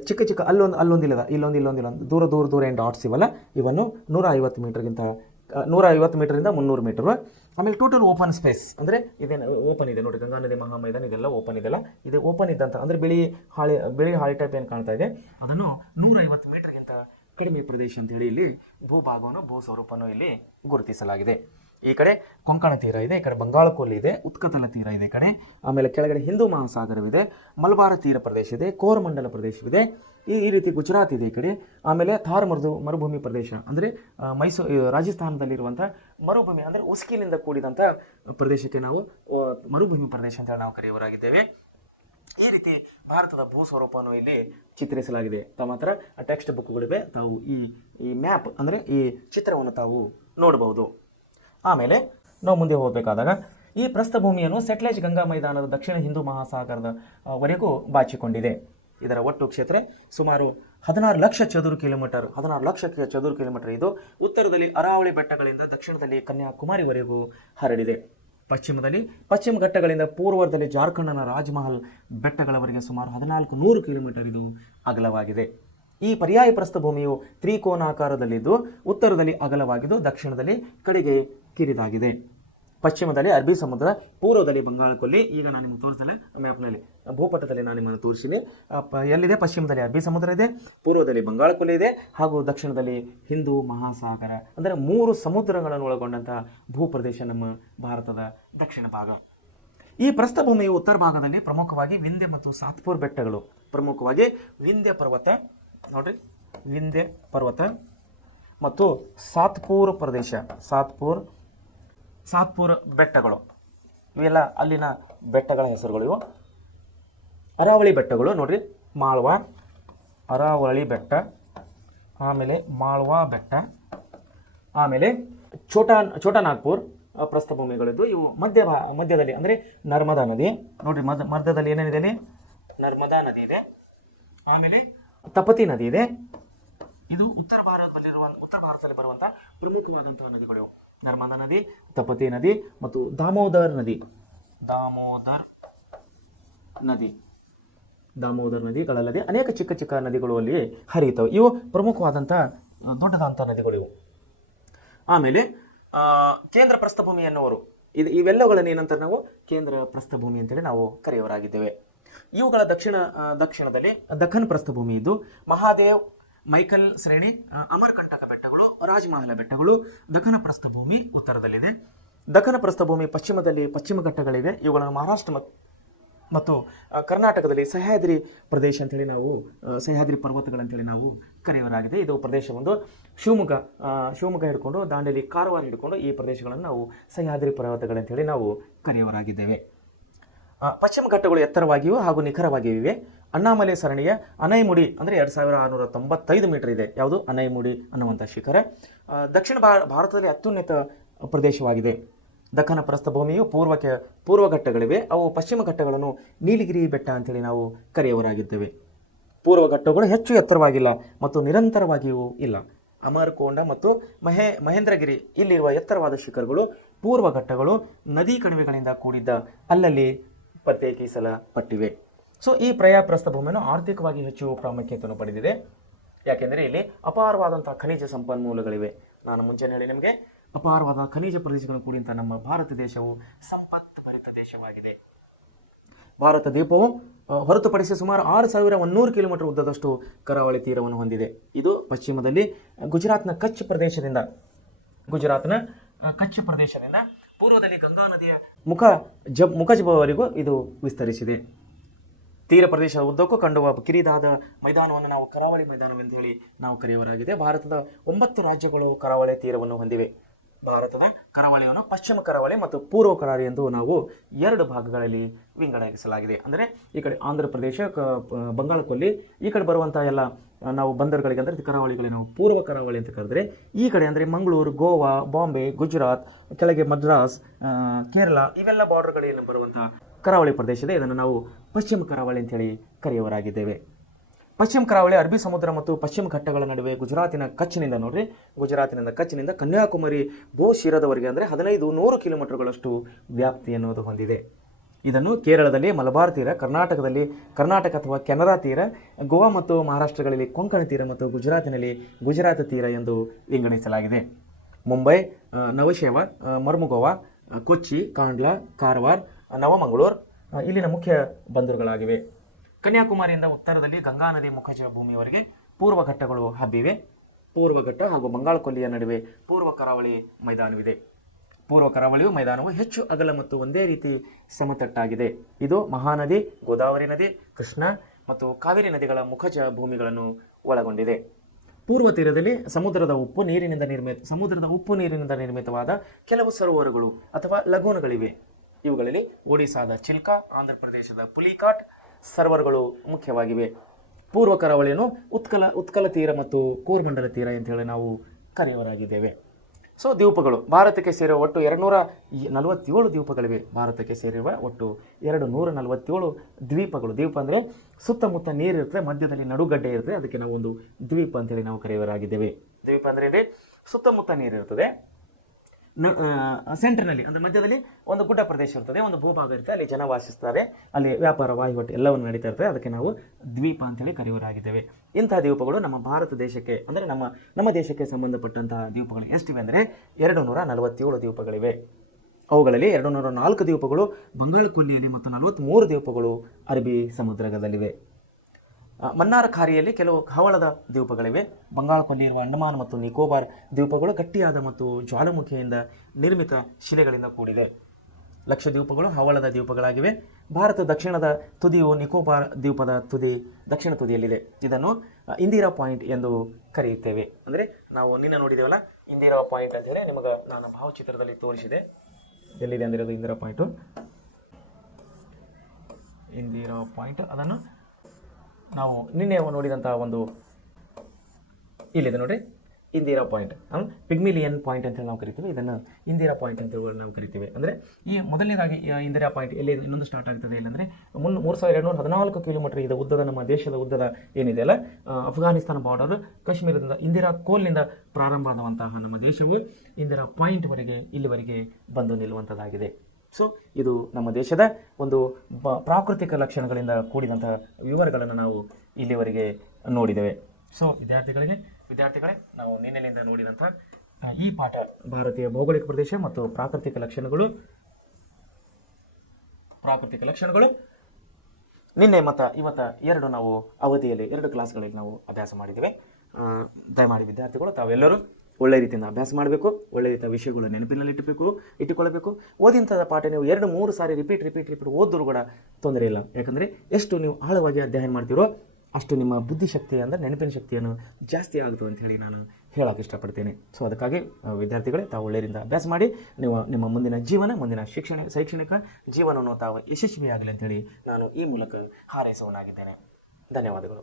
ಚಿಕ್ಕ ಅಲ್ಲೊಂದಿಲ್ಲ, ಇಲ್ಲೊಂದಿಲ್ಲ, ದೂರ ಏನು ಡಾಟ್ಸ್ ಇವಲ್ಲ, ಇವನ್ನು 150 ಮೀಟರ್ಗಿಂತ 150 ಮೀಟರಿಂದ 300 ಮೀಟರ್. ಆಮೇಲೆ ಟೋಟಲ್ ಓಪನ್ ಸ್ಪೇಸ್ ಅಂದರೆ ಇದೇನು ಓಪನ್ ಇದೆ ನೋಡಿ, ಗಂಗಾ ನದಿ ಮಹಾಮೈದಾನ ಇದೆಲ್ಲ ಓಪನ್ ಇದೆಲ್ಲ, ಇದು ಓಪನ್ ಇದ್ದಂಥ ಅಂದರೆ ಬಿಳಿ ಹಾಳಿ ಟೈಪ್ ಏನು ಕಾಣ್ತಾ ಇದೆ ಅದನ್ನು 150 ಮೀಟರ್ಗಿಂತ ಕಡಿಮೆ ಪ್ರದೇಶ ಅಂತ ಹೇಳಿ ಇಲ್ಲಿ ಭೂಭಾಗವನ್ನು ಭೂ ಸ್ವರೂಪವನ್ನು ಇಲ್ಲಿ ಗುರುತಿಸಲಾಗಿದೆ. ಈ ಕಡೆ ಕೊಂಕಣ ತೀರ ಇದೆ, ಈ ಕಡೆ ಬಂಗಾಳ ಕೊಲ್ಲಿ ಇದೆ, ಉತ್ಕತಲ ತೀರ ಇದೆ ಈ ಕಡೆ, ಆಮೇಲೆ ಕೆಳಗಡೆ ಹಿಂದೂ ಮಹಾಸಾಗರವಿದೆ, ಮಲಬಾರ ತೀರ ಪ್ರದೇಶ ಇದೆ, ಕೋರಮಂಡಲ ಪ್ರದೇಶವಿದೆ, ಈ ರೀತಿ ಗುಜರಾತ್ ಇದೆ ಈ ಕಡೆ. ಆಮೇಲೆ ಥಾರ್ ಮರುಭೂಮಿ ಪ್ರದೇಶ ಅಂದರೆ ರಾಜಸ್ಥಾನದಲ್ಲಿರುವಂಥ ಮರುಭೂಮಿ ಅಂದರೆ ಉಸ್ಕಿನಿಂದ ಕೂಡಿದಂಥ ಪ್ರದೇಶಕ್ಕೆ ನಾವು ಮರುಭೂಮಿ ಪ್ರದೇಶ ಅಂತ ನಾವು ಕರೆಯುವರಾಗಿದ್ದೇವೆ. ಈ ರೀತಿ ಭಾರತದ ಭೂ ಸ್ವರೂಪವನ್ನು ಇಲ್ಲಿ ಚಿತ್ರಿಸಲಾಗಿದೆ. ತಮ್ಮ ಹತ್ರ ಟೆಕ್ಸ್ಟ್ ಬುಕ್ಗಳಿವೆ, ತಾವು ಈ ಮ್ಯಾಪ್ ಅಂದರೆ ಈ ಚಿತ್ರವನ್ನು ತಾವು ನೋಡಬಹುದು. ಆಮೇಲೆ ನಾವು ಮುಂದೆ ಹೋಗಬೇಕಾದಾಗ ಈ ಪ್ರಸ್ಥಭೂಮಿಯನ್ನು ಸೆಟ್ಲೇಜ್ ಗಂಗಾ ಮೈದಾನದ ದಕ್ಷಿಣ ಹಿಂದೂ ಮಹಾಸಾಗರದ ವರೆಗೂ ಬಾಚಿಕೊಂಡಿದೆ. ಇದರ ಒಟ್ಟು ಕ್ಷೇತ್ರ ಸುಮಾರು 16 ಲಕ್ಷ ಚದುರು ಕಿಲೋಮೀಟರ್ ಇದು ಉತ್ತರದಲ್ಲಿ ಅರಾವಳಿ ಬೆಟ್ಟಗಳಿಂದ ದಕ್ಷಿಣದಲ್ಲಿ ಕನ್ಯಾಕುಮಾರಿವರೆಗೂ ಹರಡಿದೆ. ಪಶ್ಚಿಮ ಘಟ್ಟಗಳಿಂದ ಪೂರ್ವದಲ್ಲಿ ಜಾರ್ಖಂಡ್ನ ರಾಜ್ಮಹಲ್ ಬೆಟ್ಟಗಳವರೆಗೆ ಸುಮಾರು 1400 ಕಿಲೋಮೀಟರ್ ಇದು ಅಗಲವಾಗಿದೆ. ಈ ಪರ್ಯಾಯ ಪ್ರಸ್ಥಭೂಮಿಯು ತ್ರಿಕೋನಾಕಾರದಲ್ಲಿದ್ದು ಉತ್ತರದಲ್ಲಿ ಅಗಲವಾಗಿದ್ದು ದಕ್ಷಿಣದಲ್ಲಿ ಕಡೆಗೆ ಕಿರಿದಾಗಿದೆ. ಪಶ್ಚಿಮದಲ್ಲಿ ಅರಬ್ಬಿ ಸಮುದ್ರ, ಪೂರ್ವದಲ್ಲಿ ಬಂಗಾಳ ಕೊಲ್ಲಿ. ಈಗ ನಾನು ನಿಮಗೆ ತೋರಿಸಲ್ಲ ಮ್ಯಾಪ್ನಲ್ಲಿ, ಭೂಪಟದಲ್ಲಿ ನಾನು ನಿಮ್ಮನ್ನು ತೋರಿಸಿದೆ. ಎಲ್ಲಿದೆ? ಪಶ್ಚಿಮದಲ್ಲಿ ಅರಬ್ಬಿ ಸಮುದ್ರ ಇದೆ, ಪೂರ್ವದಲ್ಲಿ ಬಂಗಾಳ ಕೊಲ್ಲಿ ಇದೆ, ಹಾಗೂ ದಕ್ಷಿಣದಲ್ಲಿ ಹಿಂದೂ ಮಹಾಸಾಗರ. ಅಂದರೆ 3 ಸಮುದ್ರಗಳನ್ನು ಒಳಗೊಂಡಂತಹ ಭೂಪ್ರದೇಶ ನಮ್ಮ ಭಾರತದ ದಕ್ಷಿಣ ಭಾಗ. ಈ ಪ್ರಸ್ಥಭೂಮಿಯು ಉತ್ತರ ಭಾಗದಲ್ಲಿ ಪ್ರಮುಖವಾಗಿ ವಿಂಧ್ಯ ಮತ್ತು ಸಾತ್ಪುರ್ ಬೆಟ್ಟಗಳು, ಪ್ರಮುಖವಾಗಿ ವಿಂಧ್ಯ ಪರ್ವತ ನೋಡ್ರಿ, ವಿಂಧ್ಯ ಪರ್ವತ ಮತ್ತು ಸಾತ್ಪುರ್ ಪ್ರದೇಶ, ಸಾತ್ಪುರ್ ಬೆಟ್ಟಗಳು, ಇವೆಲ್ಲ ಅಲ್ಲಿನ ಬೆಟ್ಟಗಳ ಹೆಸರುಗಳು. ಇವು ಅರಾವಳಿ ಬೆಟ್ಟಗಳು ನೋಡ್ರಿ, ಮಾಳ್ವಾ ಅರಾವಳಿ ಬೆಟ್ಟ, ಆಮೇಲೆ ಮಾಳ್ವಾ ಬೆಟ್ಟ, ಆಮೇಲೆ ಛೋಟಾನಾಗ್ಪುರ್ ಪ್ರಸ್ಥಭೂಮಿಗಳಿದ್ದು. ಇವು ಮಧ್ಯದಲ್ಲಿ ಅಂದರೆ ನರ್ಮದಾ ನದಿ ನೋಡ್ರಿ, ಮಧ್ಯದಲ್ಲಿ ಏನೇನಿದೆ ಅಲ್ಲಿ? ನರ್ಮದಾ ನದಿ ಇದೆ, ಆಮೇಲೆ ತಪತಿ ನದಿ ಇದೆ. ಇದು ಉತ್ತರ ಭಾರತದಲ್ಲಿ ಬರುವಂತಹ ಪ್ರಮುಖವಾದಂತಹ ನದಿಗಳು ನರ್ಮದಾ ನದಿ, ತಪತಿ ನದಿ ಮತ್ತು ದಾಮೋದರ್ ನದಿಗಳಲ್ಲದೆ ಅನೇಕ ಚಿಕ್ಕ ಚಿಕ್ಕ ನದಿಗಳು ಅಲ್ಲಿ ಹರಿಯುತ್ತವೆ. ಇವು ಪ್ರಮುಖವಾದಂಥ ದೊಡ್ಡದಾದಂಥ ನದಿಗಳು ಇವು. ಆಮೇಲೆ ಕೇಂದ್ರ ಪ್ರಸ್ಥಭೂಮಿ ಎನ್ನುವರು ಇವೆಲ್ಲವುಗಳನ್ನು ಏನಂತಾರೆ ನಾವು ಕೇಂದ್ರ ಪ್ರಸ್ಥಭೂಮಿ ಅಂತೇಳಿ ನಾವು ಕರೆಯುವರಾಗಿದ್ದೇವೆ. ಇವುಗಳ ದಕ್ಷಿಣದಲ್ಲಿ ದಖನ್ ಪ್ರಸ್ಥಭೂಮಿ ಇದ್ದು ಮಹಾದೇವ್, ಮೈಕಲ್ ಶ್ರೇಣಿ, ಅಮರ್ಕಂಟಕ ಬೆಟ್ಟಗಳು, ರಾಜಮಹಲ ಬೆಟ್ಟಗಳು. ದಖನ ಪ್ರಸ್ಥಭೂಮಿ ಉತ್ತರದಲ್ಲಿದೆ. ದಖನ ಪ್ರಸ್ಥಭೂಮಿ ಪಶ್ಚಿಮದಲ್ಲಿ ಪಶ್ಚಿಮ ಘಟ್ಟಗಳಿವೆ. ಇವುಗಳನ್ನು ಮಹಾರಾಷ್ಟ್ರ ಮತ್ತು ಕರ್ನಾಟಕದಲ್ಲಿ ಸಹ್ಯಾದ್ರಿ ಪ್ರದೇಶ ಅಂತೇಳಿ ನಾವು ಸಹ್ಯಾದ್ರಿ ಪರ್ವತಗಳಂತೇಳಿ ನಾವು ಕರೆಯುವರಾಗಿದೆ. ಇದು ಪ್ರದೇಶ ಒಂದು ಶಿವಮೊಗ್ಗ ಹಿಡ್ಕೊಂಡು ದಾಂಡೇಲಿ, ಕಾರವಾರ ಹಿಡ್ಕೊಂಡು ಈ ಪ್ರದೇಶಗಳನ್ನು ನಾವು ಸಹ್ಯಾದ್ರಿ ಪರ್ವತಗಳಂತೇಳಿ ನಾವು ಕರೆಯುವರಾಗಿದ್ದೇವೆ. ಪಶ್ಚಿಮ ಘಟ್ಟಗಳು ಎತ್ತರವಾಗಿಯೂ ಹಾಗೂ ನಿಖರವಾಗಿಯೂ ಇವೆ. ಅಣ್ಣಾಮಲೈ ಸರಣಿಯ ಅನೈಮುಡಿ ಅಂದರೆ 2695 ಮೀಟರ್ ಇದೆ. ಯಾವುದು? ಅನೈಮುಡಿ ಅನ್ನುವಂಥ ಶಿಖರ ದಕ್ಷಿಣ ಭಾರತದಲ್ಲಿ ಅತ್ಯುನ್ನತ ಪ್ರದೇಶವಾಗಿದೆ. ದಖನ ಪ್ರಸ್ಥಭೂಮಿಯು ಪೂರ್ವ ಘಟ್ಟಗಳಿವೆ. ಅವು ಪಶ್ಚಿಮ ಘಟ್ಟಗಳನ್ನು ನೀಲಗಿರಿ ಬೆಟ್ಟ ಅಂತೇಳಿ ನಾವು ಕರೆಯುವರಾಗಿದ್ದೇವೆ. ಪೂರ್ವ ಘಟ್ಟಗಳು ಹೆಚ್ಚು ಎತ್ತರವಾಗಿಲ್ಲ ಮತ್ತು ನಿರಂತರವಾಗಿಯೂ ಇಲ್ಲ. ಅಮರಕೋಂಡ ಮತ್ತು ಮಹೇಂದ್ರಗಿರಿ ಇಲ್ಲಿರುವ ಎತ್ತರವಾದ ಶಿಖರಗಳು. ಪೂರ್ವ ಘಟ್ಟಗಳು ನದಿ ಕಣಿವೆಗಳಿಂದ ಕೂಡಿದ್ದ ಅಲ್ಲಲ್ಲಿ ಪ್ರತ್ಯೇಕಿಸಲ್ಪಟ್ಟಿವೆ. ಸೊ ಈ ಪ್ರಸ್ಥಭೂಮಿಯನ್ನು ಆರ್ಥಿಕವಾಗಿ ಹೆಚ್ಚು ಪ್ರಾಮುಖ್ಯತೆಯನ್ನು ಪಡೆದಿದೆ. ಯಾಕೆಂದರೆ ಇಲ್ಲಿ ಅಪಾರವಾದಂತಹ ಖನಿಜ ಸಂಪನ್ಮೂಲಗಳಿವೆ. ನಾನು ಮುಂಚೆನೇ ಹೇಳಿ ನಿಮಗೆ, ಅಪಾರವಾದ ಖನಿಜ ಪ್ರದೇಶಗಳನ್ನು ಕೂಡಿದಂಥ ನಮ್ಮ ಭಾರತ ದೇಶವು ಸಂಪತ್ಭರಿತ ದೇಶವಾಗಿದೆ. ಭಾರತ ದ್ವೀಪವು ಹೊರತುಪಡಿಸಿ ಸುಮಾರು 6100 ಕಿಲೋಮೀಟರ್ ಉದ್ದದಷ್ಟು ಕರಾವಳಿ ತೀರವನ್ನು ಹೊಂದಿದೆ. ಇದು ಪಶ್ಚಿಮದಲ್ಲಿ ಗುಜರಾತ್ನ ಕಚ್ ಪ್ರದೇಶದಿಂದ ಪೂರ್ವದಲ್ಲಿ ಗಂಗಾ ನದಿಯ ಮುಖಜಬವರೆಗೂ ಇದು ವಿಸ್ತರಿಸಿದೆ. ತೀರ ಪ್ರದೇಶದ ಉದ್ದಕ್ಕೂ ಕಂಡುವ ಕಿರಿದಾದ ಮೈದಾನವನ್ನು ನಾವು ಕರಾವಳಿ ಮೈದಾನವೆಂದು ಹೇಳಿ ನಾವು ಕರೆಯುವರಾಗಿದೆ. ಭಾರತದ 9 ರಾಜ್ಯಗಳು ಕರಾವಳಿ ತೀರವನ್ನು ಹೊಂದಿವೆ. ಭಾರತದ ಕರಾವಳಿಯನ್ನು ಪಶ್ಚಿಮ ಕರಾವಳಿ ಮತ್ತು ಪೂರ್ವ ಕರಾವಳಿ ಎಂದು ನಾವು 2 ಭಾಗಗಳಲ್ಲಿ ವಿಂಗಡಿಸಲಾಗಿದೆ. ಅಂದರೆ ಈ ಕಡೆ ಆಂಧ್ರ ಪ್ರದೇಶ, ಬಂಗಾಳ ಕೊಲ್ಲಿ, ಈ ಕಡೆ ಬರುವಂತಹ ಎಲ್ಲ ನಾವು ಬಂದರುಗಳಿಗೆ ಅಂದರೆ ಕರಾವಳಿಗಳಿಗೆ ನಾವು ಪೂರ್ವ ಕರಾವಳಿ ಅಂತ ಕರೆದರೆ, ಈ ಕಡೆ ಅಂದರೆ ಮಂಗಳೂರು, ಗೋವಾ, ಬಾಂಬೆ, ಗುಜರಾತ್, ಕೆಳಗೆ ಮದ್ರಾಸ್, ಕೇರಳ, ಇವೆಲ್ಲ ಬಾರ್ಡರ್ಗಳಲ್ಲಿ ಬರುವಂತಹ ಕರಾವಳಿ ಪ್ರದೇಶ ಇದೆ. ಇದನ್ನು ನಾವು ಪಶ್ಚಿಮ ಕರಾವಳಿ ಅಂತೇಳಿ ಕರೆಯುವರಾಗಿದ್ದೇವೆ. ಪಶ್ಚಿಮ ಕರಾವಳಿ ಅರಬ್ಬಿ ಸಮುದ್ರ ಮತ್ತು ಪಶ್ಚಿಮ ಘಟ್ಟಗಳ ನಡುವೆ ಗುಜರಾತಿನ ಕಚ್ನಿಂದ ಕನ್ಯಾಕುಮಾರಿ ಭೂಶಿರದವರೆಗೆ ಅಂದರೆ 1500 ಕಿಲೋಮೀಟರ್ಗಳಷ್ಟು ವ್ಯಾಪ್ತಿ ಎನ್ನುವುದು ಹೊಂದಿದೆ. ಇದನ್ನು ಕೇರಳದಲ್ಲಿ ಮಲಬಾರ್ ತೀರ, ಕರ್ನಾಟಕ ಅಥವಾ ಕೆನರಾ ತೀರ, ಗೋವಾ ಮತ್ತು ಮಹಾರಾಷ್ಟ್ರಗಳಲ್ಲಿ ಕೊಂಕಣ ತೀರ ಮತ್ತು ಗುಜರಾತಿನಲ್ಲಿ ಗುಜರಾತ್ ತೀರ ಎಂದು ವಿಂಗಡಿಸಲಾಗಿದೆ. ಮುಂಬೈ, ನವಶೇವ, ಮರ್ಮುಗೋವಾ, ಕೊಚ್ಚಿ, ಕಾಂಡ್ಲಾ, ಕಾರವಾರ, ನವಮಂಗಳೂರು ಇಲ್ಲಿನ ಮುಖ್ಯ ಬಂದರುಗಳಾಗಿವೆ. ಕನ್ಯಾಕುಮಾರಿಯಿಂದ ಉತ್ತರದಲ್ಲಿ ಗಂಗಾ ನದಿ ಮುಖಜ ಭೂಮಿಯವರೆಗೆ ಪೂರ್ವ ಘಟ್ಟಗಳು ಹಬ್ಬಿವೆ. ಪೂರ್ವ ಘಟ್ಟ ಹಾಗೂ ಬಂಗಾಳ ಕೊಲ್ಲಿಯ ನಡುವೆ ಪೂರ್ವ ಕರಾವಳಿ ಮೈದಾನವಿದೆ. ಪೂರ್ವ ಕರಾವಳಿಯು ಮೈದಾನವು ಹೆಚ್ಚು ಅಗಲ ಮತ್ತು ಒಂದೇ ರೀತಿ ಸಮತಟ್ಟಾಗಿದೆ. ಇದು ಮಹಾನದಿ, ಗೋದಾವರಿ ನದಿ, ಕೃಷ್ಣ ಮತ್ತು ಕಾವೇರಿ ನದಿಗಳ ಮುಖಜ ಭೂಮಿಗಳನ್ನು ಒಳಗೊಂಡಿದೆ. ಪೂರ್ವ ತೀರದಲ್ಲಿ ಸಮುದ್ರದ ಉಪ್ಪು ನೀರಿನಿಂದ ನಿರ್ಮಿತವಾದ ಕೆಲವು ಸರೋವರಗಳು ಅಥವಾ ಲಗೋನುಗಳಿವೆ. ಇವುಗಳಲ್ಲಿ ಒಡಿಶಾದ ಚಿಲ್ಕಾ, ಆಂಧ್ರ ಪ್ರದೇಶದ ಪುಲಿಕಾಟ್ ಸರೋವರಗಳು ಮುಖ್ಯವಾಗಿವೆ. ಪೂರ್ವ ಕರಾವಳಿಯನ್ನು ಉತ್ಕಲ ತೀರ ಮತ್ತು ಕೋರಮಂಡಲ ತೀರ ಅಂತ ಹೇಳಿ ನಾವು ಕರೆಯುವರಾಗಿದ್ದೇವೆ. ಸೊ ದ್ವೀಪಗಳು ಭಾರತಕ್ಕೆ ಸೇರುವ ಒಟ್ಟು 247 ದ್ವೀಪಗಳಿವೆ. ಭಾರತಕ್ಕೆ ಸೇರಿರುವ ಒಟ್ಟು 247 ದ್ವೀಪಗಳು. ದ್ವೀಪ ಅಂದರೆ ಸುತ್ತಮುತ್ತ ನೀರಿರ್ತದೆ, ಮಧ್ಯದಲ್ಲಿ ನಡುಗಡ್ಡೆ ಇರ್ತದೆ, ಅದಕ್ಕೆ ನಾವು ಒಂದು ದ್ವೀಪ ಅಂತೇಳಿ ನಾವು ಕರೆಯುವರಾಗಿದ್ದೇವೆ. ದ್ವೀಪ ಅಂದರೆ ಸುತ್ತಮುತ್ತ ನೀರಿರ್ತದೆ, ಸೆಂಟರ್ನಲ್ಲಿ ಅಂದರೆ ಮಧ್ಯದಲ್ಲಿ ಒಂದು ಗುಡ್ಡ ಪ್ರದೇಶ ಇರ್ತದೆ, ಒಂದು ಭೂಭಾಗ ಇರ್ತದೆ, ಅಲ್ಲಿ ಜನ ವಾಸಿಸ್ತಾರೆ, ಅಲ್ಲಿ ವ್ಯಾಪಾರ ವಾಹಿವಟ್ಟು ಎಲ್ಲವನ್ನು ನಡೀತಾ ಇರ್ತದೆ, ಅದಕ್ಕೆ ನಾವು ದ್ವೀಪ ಅಂತೇಳಿ ಕರೆಯುವರಾಗಿದ್ದೇವೆ. ಇಂತಹ ದ್ವೀಪಗಳು ನಮ್ಮ ಭಾರತ ದೇಶಕ್ಕೆ ಅಂದರೆ ನಮ್ಮ ದೇಶಕ್ಕೆ ಸಂಬಂಧಪಟ್ಟಂತಹ ದ್ವೀಪಗಳು ಎಷ್ಟಿವೆ ಅಂದರೆ 247 ದ್ವೀಪಗಳಿವೆ. ಅವುಗಳಲ್ಲಿ 204 ದ್ವೀಪಗಳು ಬಂಗಾಳ ಕೊಲ್ಲಿಯಲ್ಲಿ ಮತ್ತು 43 ದ್ವೀಪಗಳು ಅರಬ್ಬಿ ಸಮುದ್ರದಲ್ಲಿವೆ. ಮನ್ನಾರ ಖಾರಿಯಲ್ಲಿ ಕೆಲವು ಹವಳದ ದ್ವೀಪಗಳಿವೆ. ಬಂಗಾಳ ಕೊಲ್ಲಿ ಇರುವ ಅಂಡಮಾನ್ ಮತ್ತು ನಿಕೋಬಾರ್ ದ್ವೀಪಗಳು ಗಟ್ಟಿಯಾದ ಮತ್ತು ಜ್ವಾಲಾಮುಖಿಯಿಂದ ನಿರ್ಮಿತ ಶಿಲೆಗಳಿಂದ ಕೂಡಿದೆ. ಲಕ್ಷದ್ವೀಪಗಳು ಹವಳದ ದ್ವೀಪಗಳಾಗಿವೆ. ಭಾರತ ದಕ್ಷಿಣದ ತುದಿಯು ನಿಕೋಬಾರ್ ದ್ವೀಪದ ದಕ್ಷಿಣ ತುದಿಯಲ್ಲಿದೆ. ಇದನ್ನು ಇಂದಿರಾ ಪಾಯಿಂಟ್ ಎಂದು ಕರೆಯುತ್ತೇವೆ. ಅಂದರೆ ನಾವು ನಿನ್ನೆ ನೋಡಿದ್ದೇವಲ್ಲ ಇಂದಿರಾ ಪಾಯಿಂಟ್ ಅಂತ ಹೇಳಿ, ನಿಮಗೆ ನಾನು ಭಾವಚಿತ್ರದಲ್ಲಿ ತೋರಿಸಿದೆ. ಎಲ್ಲಿದೆ ಅಂದಿರೋದು ಇಂದಿರಾ ಪಾಯಿಂಟ್ ಅದನ್ನು ನಾವು ನಿನ್ನೆ ನೋಡಿದಂಥ ಒಂದು ಇಲ್ಲಿದೆ ನೋಡ್ರಿ, ಇಂದಿರಾ ಪಾಯಿಂಟ್. ಪಿಗ್ಮಿಲಿಯನ್ ಪಾಯಿಂಟ್ ಅಂತ ನಾವು ಕರಿತೀವಿ, ಇದನ್ನು ಇಂದಿರಾ ಪಾಯಿಂಟ್ ಅಂತ ನಾವು ಕರಿತೀವಿ. ಅಂದರೆ ಈ ಮೊದಲನೇದಾಗಿ ಇಂದಿರಾ ಪಾಯಿಂಟ್ ಎಲ್ಲಿ ಇನ್ನೊಂದು ಸ್ಟಾರ್ಟ್ ಆಗ್ತದೆ ಇಲ್ಲಂದರೆ 3214 ಕಿಲೋಮೀಟರ್ ಇದೆ ಉದ್ದದ ನಮ್ಮ ದೇಶದ ಉದ್ದದ ಏನಿದೆ ಅಲ್ಲ, ಅಫ್ಘಾನಿಸ್ತಾನ ಬಾರ್ಡರ್ ಕಾಶ್ಮೀರದಿಂದ ಇಂದಿರಾ ಕೋಲ್ನಿಂದ ಪ್ರಾರಂಭ ಆದಂತಹ ನಮ್ಮ ದೇಶವು ಇಂದಿರಾ ಪಾಯಿಂಟ್ವರೆಗೆ ಇಲ್ಲಿವರೆಗೆ ಬಂದು ನಿಲ್ಲುವಂಥದ್ದಾಗಿದೆ. ಸೊ ಇದು ನಮ್ಮ ದೇಶದ ಒಂದು ಪ್ರಾಕೃತಿಕ ಲಕ್ಷಣಗಳಿಂದ ಕೂಡಿದಂತಹ ವಿವರಗಳನ್ನು ನಾವು ಇಲ್ಲಿವರೆಗೆ ನೋಡಿದ್ದೇವೆ. ಸೊ ವಿದ್ಯಾರ್ಥಿಗಳೇ ನಾವು ನಿನ್ನೆಯಿಂದ ನೋಡಿದಂಥ ಈ ಪಾಠ ಭಾರತೀಯ ಭೌಗೋಳಿಕ ಪ್ರದೇಶ ಮತ್ತು ಪ್ರಾಕೃತಿಕ ಲಕ್ಷಣಗಳು ನಿನ್ನೆ ಮತ್ತು ಇವತ್ತು ನಾವು ಅವಧಿಯಲ್ಲಿ 2 ಕ್ಲಾಸ್ಗಳಲ್ಲಿ ನಾವು ಅಭ್ಯಾಸ ಮಾಡಿದ್ದೇವೆ. ದಯಮಾಡಿ ವಿದ್ಯಾರ್ಥಿಗಳು ತಾವೆಲ್ಲರೂ ಒಳ್ಳೆ ರೀತಿಯಿಂದ ಅಭ್ಯಾಸ ಮಾಡಬೇಕು, ಒಳ್ಳೆ ರೀತಿಯ ವಿಷಯಗಳು ನೆನಪಿನಲ್ಲಿ ಇಟ್ಟುಕೊಳ್ಳಬೇಕು. ಓದಿಂಥದ ಪಾಠ ನೀವು 2-3 ಸಾರಿ ರಿಪೀಟ್ ಓದಿದ್ರು ಕೂಡ ತೊಂದರೆ ಇಲ್ಲ. ಯಾಕಂದರೆ ಎಷ್ಟು ನೀವು ಆಳವಾಗಿ ಅಧ್ಯಯನ ಮಾಡ್ತೀರೋ ಅಷ್ಟು ನಿಮ್ಮ ಬುದ್ಧಿಶಕ್ತಿ ಅಂದರೆ ನೆನಪಿನ ಶಕ್ತಿಯನ್ನು ಜಾಸ್ತಿ ಆಗುತ್ತೆ ಅಂತ ಹೇಳಿ ನಾನು ಹೇಳೋಕೆ ಇಷ್ಟಪಡ್ತೇನೆ. ಸೊ ಅದಕ್ಕಾಗಿ ವಿದ್ಯಾರ್ಥಿಗಳೇ ತಾವು ಒಳ್ಳೆಯರಿಂದ ಅಭ್ಯಾಸ ಮಾಡಿ ನೀವು ನಿಮ್ಮ ಮುಂದಿನ ಶೈಕ್ಷಣಿಕ ಜೀವನವನ್ನು ತಾವು ಯಶಸ್ವಿಯಾಗಲಿ ಅಂತೇಳಿ ನಾನು ಈ ಮೂಲಕ ಹಾರೈಸುವನಾಗಿದ್ದೇನೆ. ಧನ್ಯವಾದಗಳು.